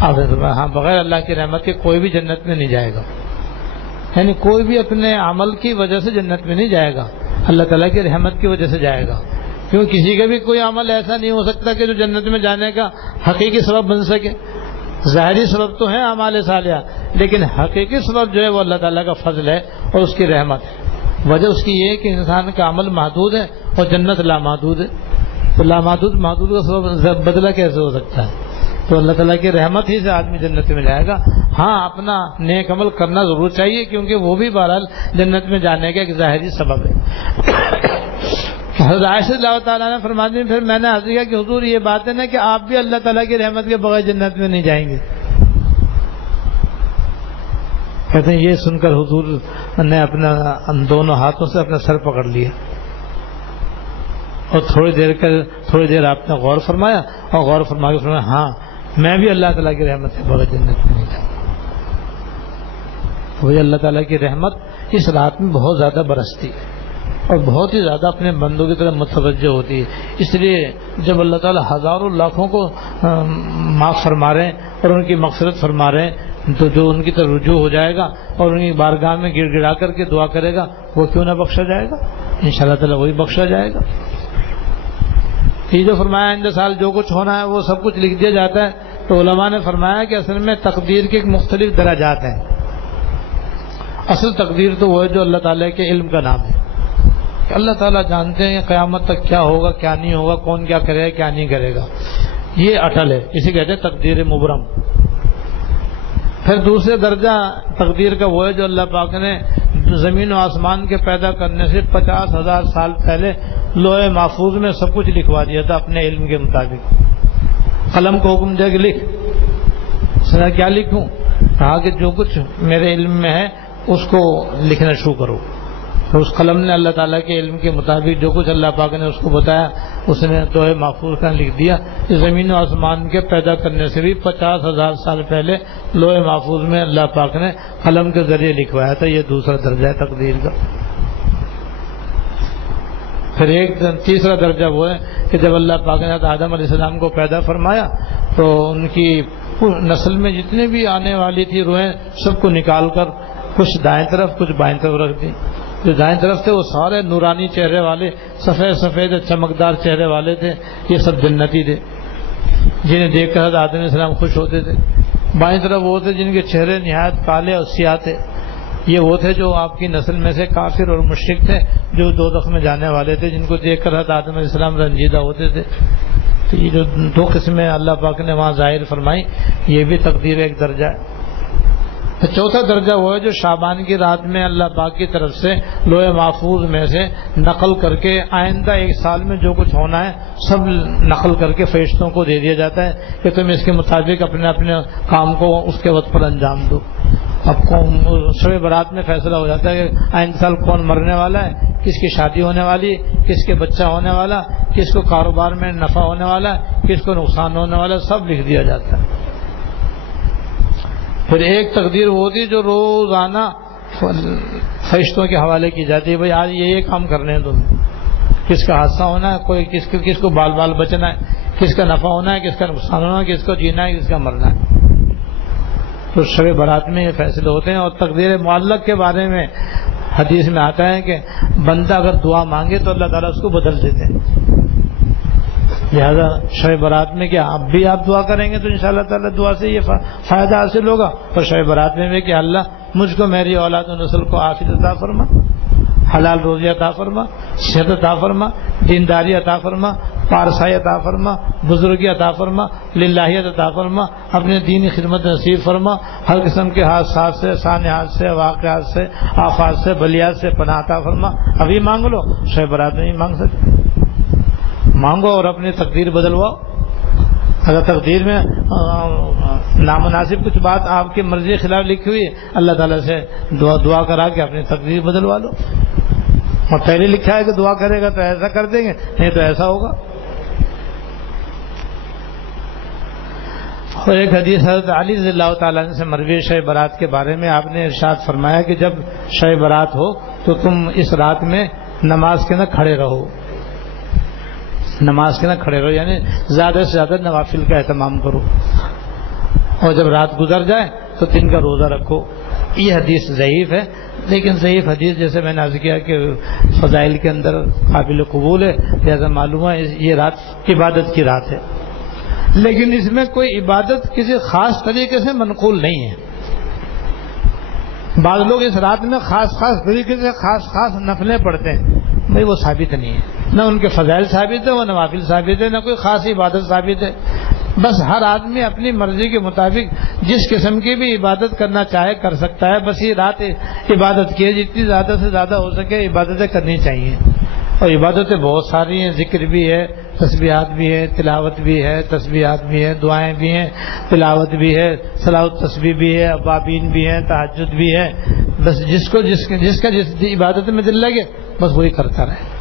ہاں, بغیر اللہ کی رحمت کے کوئی بھی جنت میں نہیں جائے گا. یعنی کوئی بھی اپنے عمل کی وجہ سے جنت میں نہیں جائے گا, اللہ تعالیٰ کی رحمت کی وجہ سے جائے گا. کیوں کسی کا بھی کوئی عمل ایسا نہیں ہو سکتا کہ جو جنت میں جانے کا حقیقی سبب بن سکے. ظاہری سبب تو ہے اعمال صالحہ, لیکن حقیقی سبب جو ہے وہ اللہ تعالیٰ کا فضل ہے اور اس کی رحمت ہے. وجہ اس کی یہ ہے کہ انسان کا عمل محدود ہے اور جنت لامحدود ہے. تو لامحدود محدود کا سبب بدلہ کیسے ہو سکتا ہے؟ تو اللہ تعالیٰ کی رحمت ہی سے آدمی جنت میں جائے گا. ہاں, اپنا نیک عمل کرنا ضرور چاہیے کیونکہ وہ بھی بہرحال جنت میں جانے کا ایک ظاہری سبب ہے. حضرت عائشہ اللہ تعالیٰ نے فرماتی ہیں پھر میں نے عرض کیا کہ حضور یہ بات ہے نا کہ آپ بھی اللہ تعالیٰ کی رحمت کے بغیر جنت میں نہیں جائیں گے. کہتے ہیں یہ سن کر حضور نے اپنا دونوں ہاتھوں سے اپنا سر پکڑ لیا اور تھوڑی دیر آپ نے غور فرمایا اور غور فرما کے فرمایا ہاں میں بھی اللہ تعالیٰ کی رحمت سے بغیر جنت میں نہیں جاؤں. وہی اللہ تعالیٰ کی رحمت اس رات میں بہت زیادہ برستی ہے اور بہت ہی زیادہ اپنے بندوں کی طرف متوجہ ہوتی ہے. اس لیے جب اللہ تعالیٰ ہزاروں لاکھوں کو معاف فرما رہے ہیں اور ان کی مغفرت فرما رہے ہیں تو جو ان کی طرف رجوع ہو جائے گا اور ان کی بارگاہ میں گڑ گڑا کر کے دعا کرے گا وہ کیوں نہ بخشا جائے گا؟ انشاءاللہ تعالیٰ وہی بخشا جائے گا. یہ جو فرمایا آئندہ سال جو کچھ ہونا ہے وہ سب کچھ لکھ دیا جاتا ہے. تو علماء نے فرمایا کہ اصل میں تقدیر کے مختلف درجات ہیں. اصل تقدیر تو وہ ہے جو اللہ تعالیٰ کے علم کا نام ہے کہ اللہ تعالیٰ جانتے ہیں قیامت تک کیا ہوگا کیا نہیں ہوگا، کون کیا کرے گا کیا نہیں کرے گا. یہ اٹل ہے، اسے کہتے ہیں تقدیر مبرم. پھر دوسرے درجہ تقدیر کا وہ ہے جو اللہ پاک نے زمین و آسمان کے پیدا کرنے سے 50,000 سال پہلے لوح محفوظ میں سب کچھ لکھوا دیا تھا اپنے علم کے مطابق. قلم کو حکم دیا کہ لکھ. سنا کیا لکھوں؟ کہا کہ جو کچھ میرے علم میں ہے اس کو لکھنا شروع کرو. تو اس قلم نے اللہ تعالیٰ کے علم کے مطابق جو کچھ اللہ پاک نے اس کو بتایا اس نے لوح محفوظ کا لکھ دیا. زمین و آسمان کے پیدا کرنے سے بھی 50,000 سال پہلے لوح محفوظ میں اللہ پاک نے قلم کے ذریعے لکھوایا تھا. یہ دوسرا درجہ ہے تقدیر کا. پھر ایک تیسرا درجہ وہ ہے کہ جب اللہ پاک نے آدم علیہ السلام کو پیدا فرمایا تو ان کی نسل میں جتنے بھی آنے والی تھی روحیں سب کو نکال کر کچھ دائیں طرف کچھ بائیں طرف رکھ دی. جو دائیں طرف تھے وہ سارے نورانی چہرے والے سفید سفید چمکدار چہرے والے تھے. یہ سب جنتی تھے جنہیں دیکھ کر حضرت آدم علیہ السلام خوش ہوتے تھے. بائیں طرف وہ تھے جن کے چہرے نہایت کالے اور سیاہ تھے. یہ وہ تھے جو آپ کی نسل میں سے کافر اور مشرک تھے جو دوزخ میں جانے والے تھے جن کو دیکھ کر حضرت آدم علیہ السلام رنجیدہ ہوتے تھے. تو یہ جو دو قسمیں اللہ پاک نے وہاں ظاہر فرمائی یہ بھی تقدیر ایک درجہ ہے. چوتھا درجہ وہ ہے جو شعبان کی رات میں اللہ پاک کی طرف سے لوح محفوظ میں سے نقل کر کے آئندہ ایک سال میں جو کچھ ہونا ہے سب نقل کر کے فرشتوں کو دے دیا جاتا ہے کہ تم اس کے مطابق اپنے اپنے کام کو اس کے وقت پر انجام دو. اب شب برات میں فیصلہ ہو جاتا ہے کہ آئندہ سال کون مرنے والا ہے، کس کی شادی ہونے والی، کس کے بچہ ہونے والا، کس کو کاروبار میں نفع ہونے والا، کس کو نقصان ہونے والا، سب لکھ دیا جاتا ہے. پھر ایک تقدیر وہ ہوتی ہے جو روزانہ فرشتوں کے حوالے کی جاتی ہے. بھائی آج یہ کام کرنے ہیں تم، کس کا حادثہ ہونا ہے، کوئی کس کو بال بال بچنا ہے، کس کا نفع ہونا ہے، کس کا نقصان ہونا ہے، کس کو جینا ہے، کس کا مرنا ہے. تو شب برات میں یہ فیصلے ہوتے ہیں. اور تقدیر معلق کے بارے میں حدیث میں آتا ہے کہ بندہ اگر دعا مانگے تو اللہ تعالیٰ اس کو بدل دیتے ہیں. لہذا شب برات میں کیا اب بھی آپ دعا کریں گے تو انشاءاللہ تعالیٰ دعا سے یہ فائدہ حاصل ہوگا. اور شب برات میں بھی کہ اللہ مجھ کو میری اولاد و نسل کو عافیت عطا فرما، حلال روزی عطا فرما، صحت عطا فرما، دینداری عطا فرما، پارسائی عطا فرما، بزرگی عطا فرما، للہیت عطا فرما، اپنے دینی خدمت نصیب فرما، ہر قسم کے حادثات سے، سانحات سے، واقعات سے، آفات سے، بلیات سے پناہ عطا فرما. ابھی مانگ لو، شب برات میں نہیں مانگ سکتے. مانگو اور اپنی تقدیر بدلواؤ. اگر تقدیر میں نامناسب کچھ بات آپ کی مرضی کے خلاف لکھی ہوئی ہے اللہ تعالیٰ سے دعا کرا کے اپنی تقدیر بدلوا لو. اور پہلے لکھا ہے کہ دعا کرے گا تو ایسا کر دیں گے، نہیں تو ایسا ہوگا. اور ایک حدیث حضرت علی رضی اللہ تعالیٰ عنہ سے مروی شب برات کے بارے میں آپ نے ارشاد فرمایا کہ جب شب برات ہو تو تم اس رات میں نماز کے نہ کھڑے رہو. نماز کے نہ کھڑے رہو یعنی زیادہ سے زیادہ نوافل کا اہتمام کرو. اور جب رات گزر جائے تو دن کا روزہ رکھو. یہ حدیث ضعیف ہے، لیکن ضعیف حدیث جیسے میں نے عرض کیا کہ فضائل کے اندر قابل قبول ہے. لہذا معلوم ہے یہ رات عبادت کی رات ہے، لیکن اس میں کوئی عبادت کسی خاص طریقے سے منقول نہیں ہے. بعض لوگ اس رات میں خاص طریقے سے خاص نفلیں پڑھتے ہیں. بھائی وہ ثابت نہیں ہے، نہ ان کے فضائل ثابت ہے، وہ نوافل ثابت ہے، نہ کوئی خاص عبادت ثابت ہے. بس ہر آدمی اپنی مرضی کے مطابق جس قسم کی بھی عبادت کرنا چاہے کر سکتا ہے. بس یہ رات عبادت کی ہے، جتنی زیادہ سے زیادہ ہو سکے عبادتیں کرنی چاہیے. اور عبادتیں بہت ساری ہیں، ذکر بھی ہے، تسبیحات بھی ہے، تلاوت بھی ہے، تسبیحات بھی ہے، دعائیں بھی ہیں، تلاوت بھی ہے، صلاۃ التسبیح بھی ہے، اوابین بھی ہے، تہجد بھی ہے. بس جس کا عبادت میں دل لگے بس وہی کرتا رہے.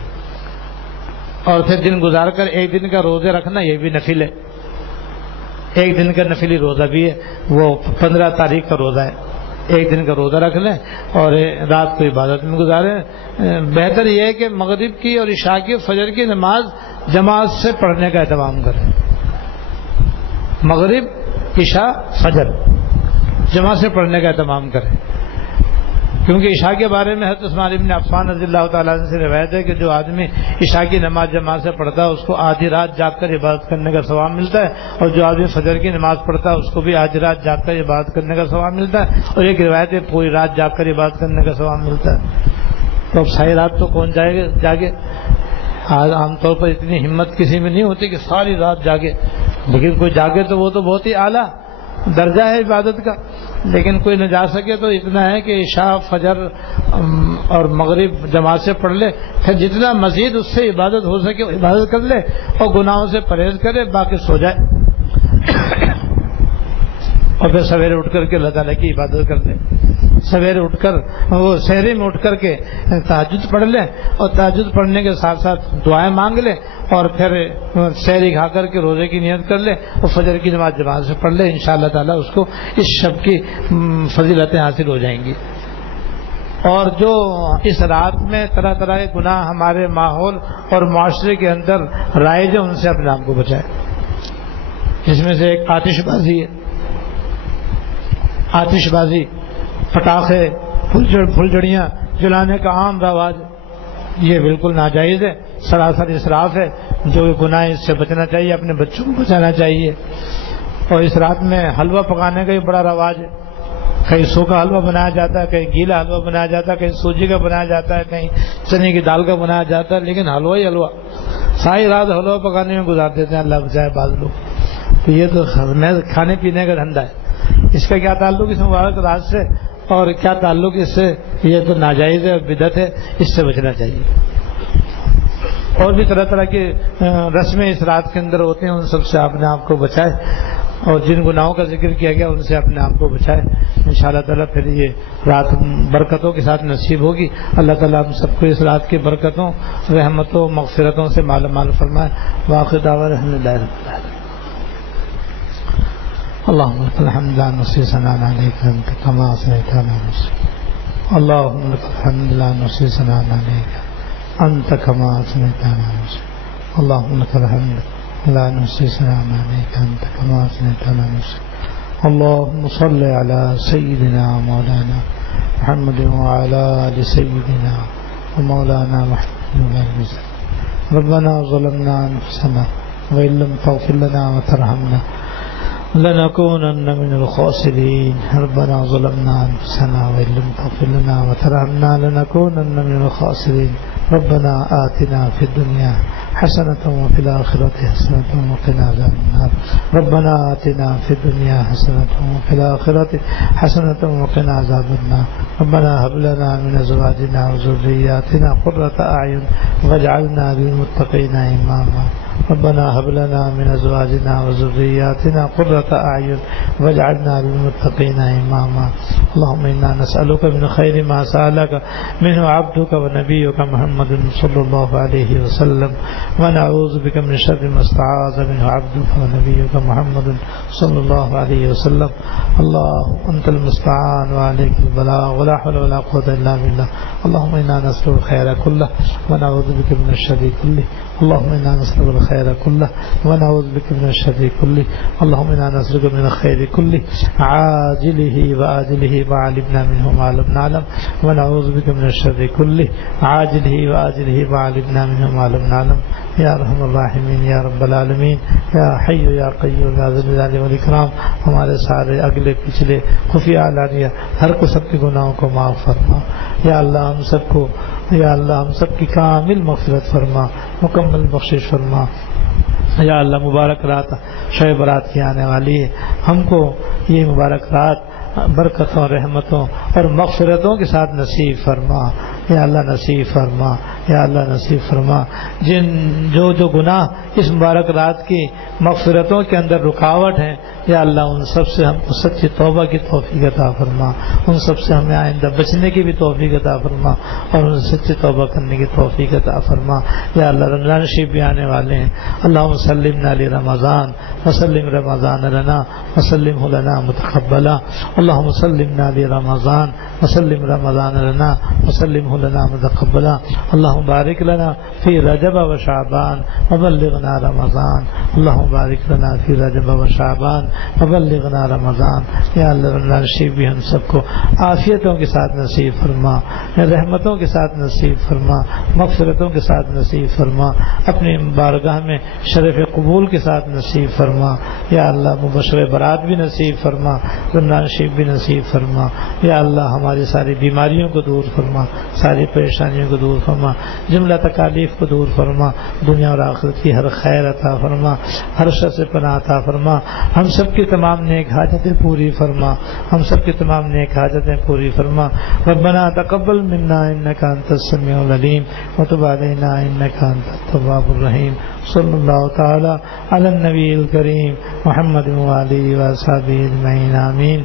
اور پھر دن گزار کر ایک دن کا روزے رکھنا یہ بھی نفل ہے. ایک دن کا نفلی روزہ بھی ہے، وہ 15 تاریخ کا روزہ ہے، ایک دن کا روزہ رکھ لیں اور رات کو عبادت میں گزاریں۔ بہتر یہ ہے کہ مغرب کی اور عشاء کی فجر کی نماز جماعت سے پڑھنے کا اہتمام کریں۔ مغرب عشاء فجر جماعت سے پڑھنے کا اہتمام کریں، کیونکہ عشاء کے بارے میں حضرت عثمان بن عفان رضی اللہ تعالیٰ عنہ سے روایت ہے کہ جو آدمی عشاء کی نماز جماعت سے پڑھتا ہے اس کو آدھی رات جاگ کر عبادت کرنے کا ثواب ملتا ہے، اور جو آدمی فجر کی نماز پڑھتا ہے اس کو بھی آدھی رات جاگ کر عبادت کرنے کا ثواب ملتا ہے، اور ایک روایت ہے پوری رات جاگ کر عبادت کرنے کا ثواب ملتا ہے۔ تو اب ساری رات تو کون جاگے؟ عام طور پر اتنی ہمت کسی میں نہیں ہوتی کہ ساری رات جاگے، لیکن کوئی جاگے تو وہ تو بہت ہی اعلیٰ درجہ ہے عبادت کا، لیکن کوئی نہ جا سکے تو اتنا ہے کہ عشاء فجر اور مغرب جماعت سے پڑھ لے، پھر جتنا مزید اس سے عبادت ہو سکے عبادت کر لے اور گناہوں سے پرہیز کرے، باقی سو جائے اور پھر سویرے اٹھ کر کے اللہ تعالیٰ کی عبادت کر لے۔ سویرے اٹھ کر وہ سحری میں اٹھ کر کے تہجد پڑھ لیں، اور تہجد پڑھنے کے ساتھ ساتھ دعائیں مانگ لیں، اور پھر سحری کھا کر کے روزے کی نیت کر لیں اور فجر کی نماز جماعت سے پڑھ لیں۔ انشاءاللہ تعالیٰ اس کو اس شب کی فضیلتیں حاصل ہو جائیں گی۔ اور جو اس رات میں طرح طرح کے گناہ ہمارے ماحول اور معاشرے کے اندر رائج ہیں ان سے اپنے آپ کو بچائے، جس میں سے ایک آتش بازی ہے۔ آتش بازی، پٹاخے، پھلجھڑیاں جلانے کا عام رواج، یہ بالکل ناجائز ہے، سراسر اسراف ہے۔ جو گناہ اس سے بچنا چاہیے، اپنے بچوں کو بچانا چاہیے۔ اور اس رات میں حلوہ پکانے کا بھی بڑا رواج ہے، کہیں سوکھا حلوہ بنایا جاتا ہے، کہیں گیلا حلوہ بنایا جاتا ہے، کہیں سوجی کا بنایا جاتا ہے، کہیں چنے کی دال کا بنایا جاتا ہے، لیکن حلوہ ہی حلوہ، ساری رات حلوہ پکانے میں گزار دیتے ہیں، اللہ بچائے بعض لوگ۔ تو یہ تو کھانے پینے کا دھندا ہے، اس کا کیا تعلق اس مبارک رات سے اور کیا تعلق اس سے؟ یہ تو ناجائز ہے اور بدعت ہے، اس سے بچنا چاہیے۔ اور بھی طرح طرح کی رسمیں اس رات کے اندر ہوتے ہیں، ان سب سے اپنے آپ کو بچائے، اور جن گناہوں کا ذکر کیا گیا ان سے اپنے آپ کو بچائے۔ انشاءاللہ تعالیٰ پھر یہ رات برکتوں کے ساتھ نصیب ہوگی۔ اللہ تعالیٰ ہم سب کو اس رات کی برکتوں، رحمتوں، مغفرتوں سے مالا مال فرمائے۔ وآخر دعوانا الحمدللہ رب العالمین۔ اللهم لك الحمد لا نحصي ثناء عليك أنت كما أثنيت على نفسك اللهم لك الحمد لا نحصي ثناء عليك أنت كما أثنيت على نفسك اللهم لك الحمد لا نحصي ثناء عليك أنت كما أثنيت على نفسك اللهم صل على سيدنا مولانا محمد وعلى آل سيدنا ومولانا محمد ربنا ظلمنا أنفسنا وإن لم تغفر لنا وترحمنا لنكونن من الخاسرين ربنا ظلمنا أنفسنا وإن لم تغفر لنا وترحمنا لنكونن من الخاسرين ربنا آتنا في الدنيا حسنة وفي الآخرة حسنة وقنا عذاب النار ربنا آتنا في الدنيا حسنة وفي الآخرة حسنة وقنا عذاب النار ربنا هب لنا من أزواجنا وذرياتنا قرة أعين واجعلنا للمتقين إماما ربنا هب لنا من أزواجنا وذرياتنا قرة أعين واجعلنا للمتقين إماما اللهم إنا نسألك من خير ما سألك منه عبدك ونبيك محمد صلى الله عليه وسلم ونعوذ بك من شر ما استعاذ منه عبدك ونبيك محمد صلى الله عليه وسلم الله أنت المستعان وعليك البلاغ ولا حول ولا قوة إلا بالله اللهم إنا نسألك الخير كله ونعوذ بك من الشر كله اللهم إنا نسألك الخير كله ونعوذ بك من الشر كله اللهم إنا نسألك من الخير كله عاجله وآجله ما علمنا منه ما لم نعلم ونعوذ بك من الشر كله عاجله وآجله ما علمنا منه ما لم نعلم یا ارحم الراحمین یا رب العالمین یا حی یا قیوم یا ذی الجلال والاکرام ہمارے سارے اگلے پچھلے خفیہ علانیہ ہر قسم کے گناہوں کو معاف فرما یا اللہ ہم سب کی کامل مغفرت فرما مکمل بخشش فرما یا اللہ مبارک رات شب برات کی آنے والی ہے ہم کو یہ مبارک رات برکتوں رحمتوں اور مغفرتوں کے ساتھ نصیب فرما یا اللہ نصیب فرما، یا اللہ نصیب فرما۔ جو گناہ اس مبارک رات کی مغفرتوں کے اندر رکاوٹ ہیں، یا اللہ ان سب سے ہم کو سچی توبہ کی توفیق عطا فرما، ان سب سے ہمیں آئندہ بچنے کی بھی توفیق عطا فرما اور ان سے سچی توبہ کرنے کی توفیق عطا فرما۔ یا اللہ رمضان شریف بھی آنے والے ہیں، اللہم سلمنا لرمضان وسلم رمضان لنا وسلم لنا متقبلا، اللہم سلمنا لرمضان وسلم رمضان لنا وسلم لنا متقبلا، اللہم بارک لنا فی رجب و شعبان وبلغنا رمضان، اللہم بارک لنا فی رجب و شعبان وبلغنا رمضان۔ یا اللہ رمضان شریف بھی ہم سب کو عافیتوں کے ساتھ نصیب فرما، رحمتوں کے ساتھ نصیب فرما، مغفرتوں کے ساتھ نصیب فرما، اپنی بارگاہ میں شرف قبول کے ساتھ نصیب فرما۔ یا اللہ مبشر برات بھی نصیب فرما، رمضان شریف بھی نصیب فرما۔ یا اللہ ہماری ساری بیماریوں کو دور فرما، ساری پریشانیوں کو دور فرما، جملہ تکالیف کو دور فرما، دنیا اور آخرت کی ہر خیر عطا فرما، ہر شر سے پناہ عطا فرما، ہم سب کی تمام نیک حاجتیں پوری فرما، ہم سب کی تمام نیک حاجتیں پوری فرما۔ ربنا تقبل منا انک انت السمیع العلیم وتب علینا انک انت التواب الرحیم۔ صلی اللہ تعالی علی النبی الکریم محمد و آلہ و صحبہ اجمعین، آمین۔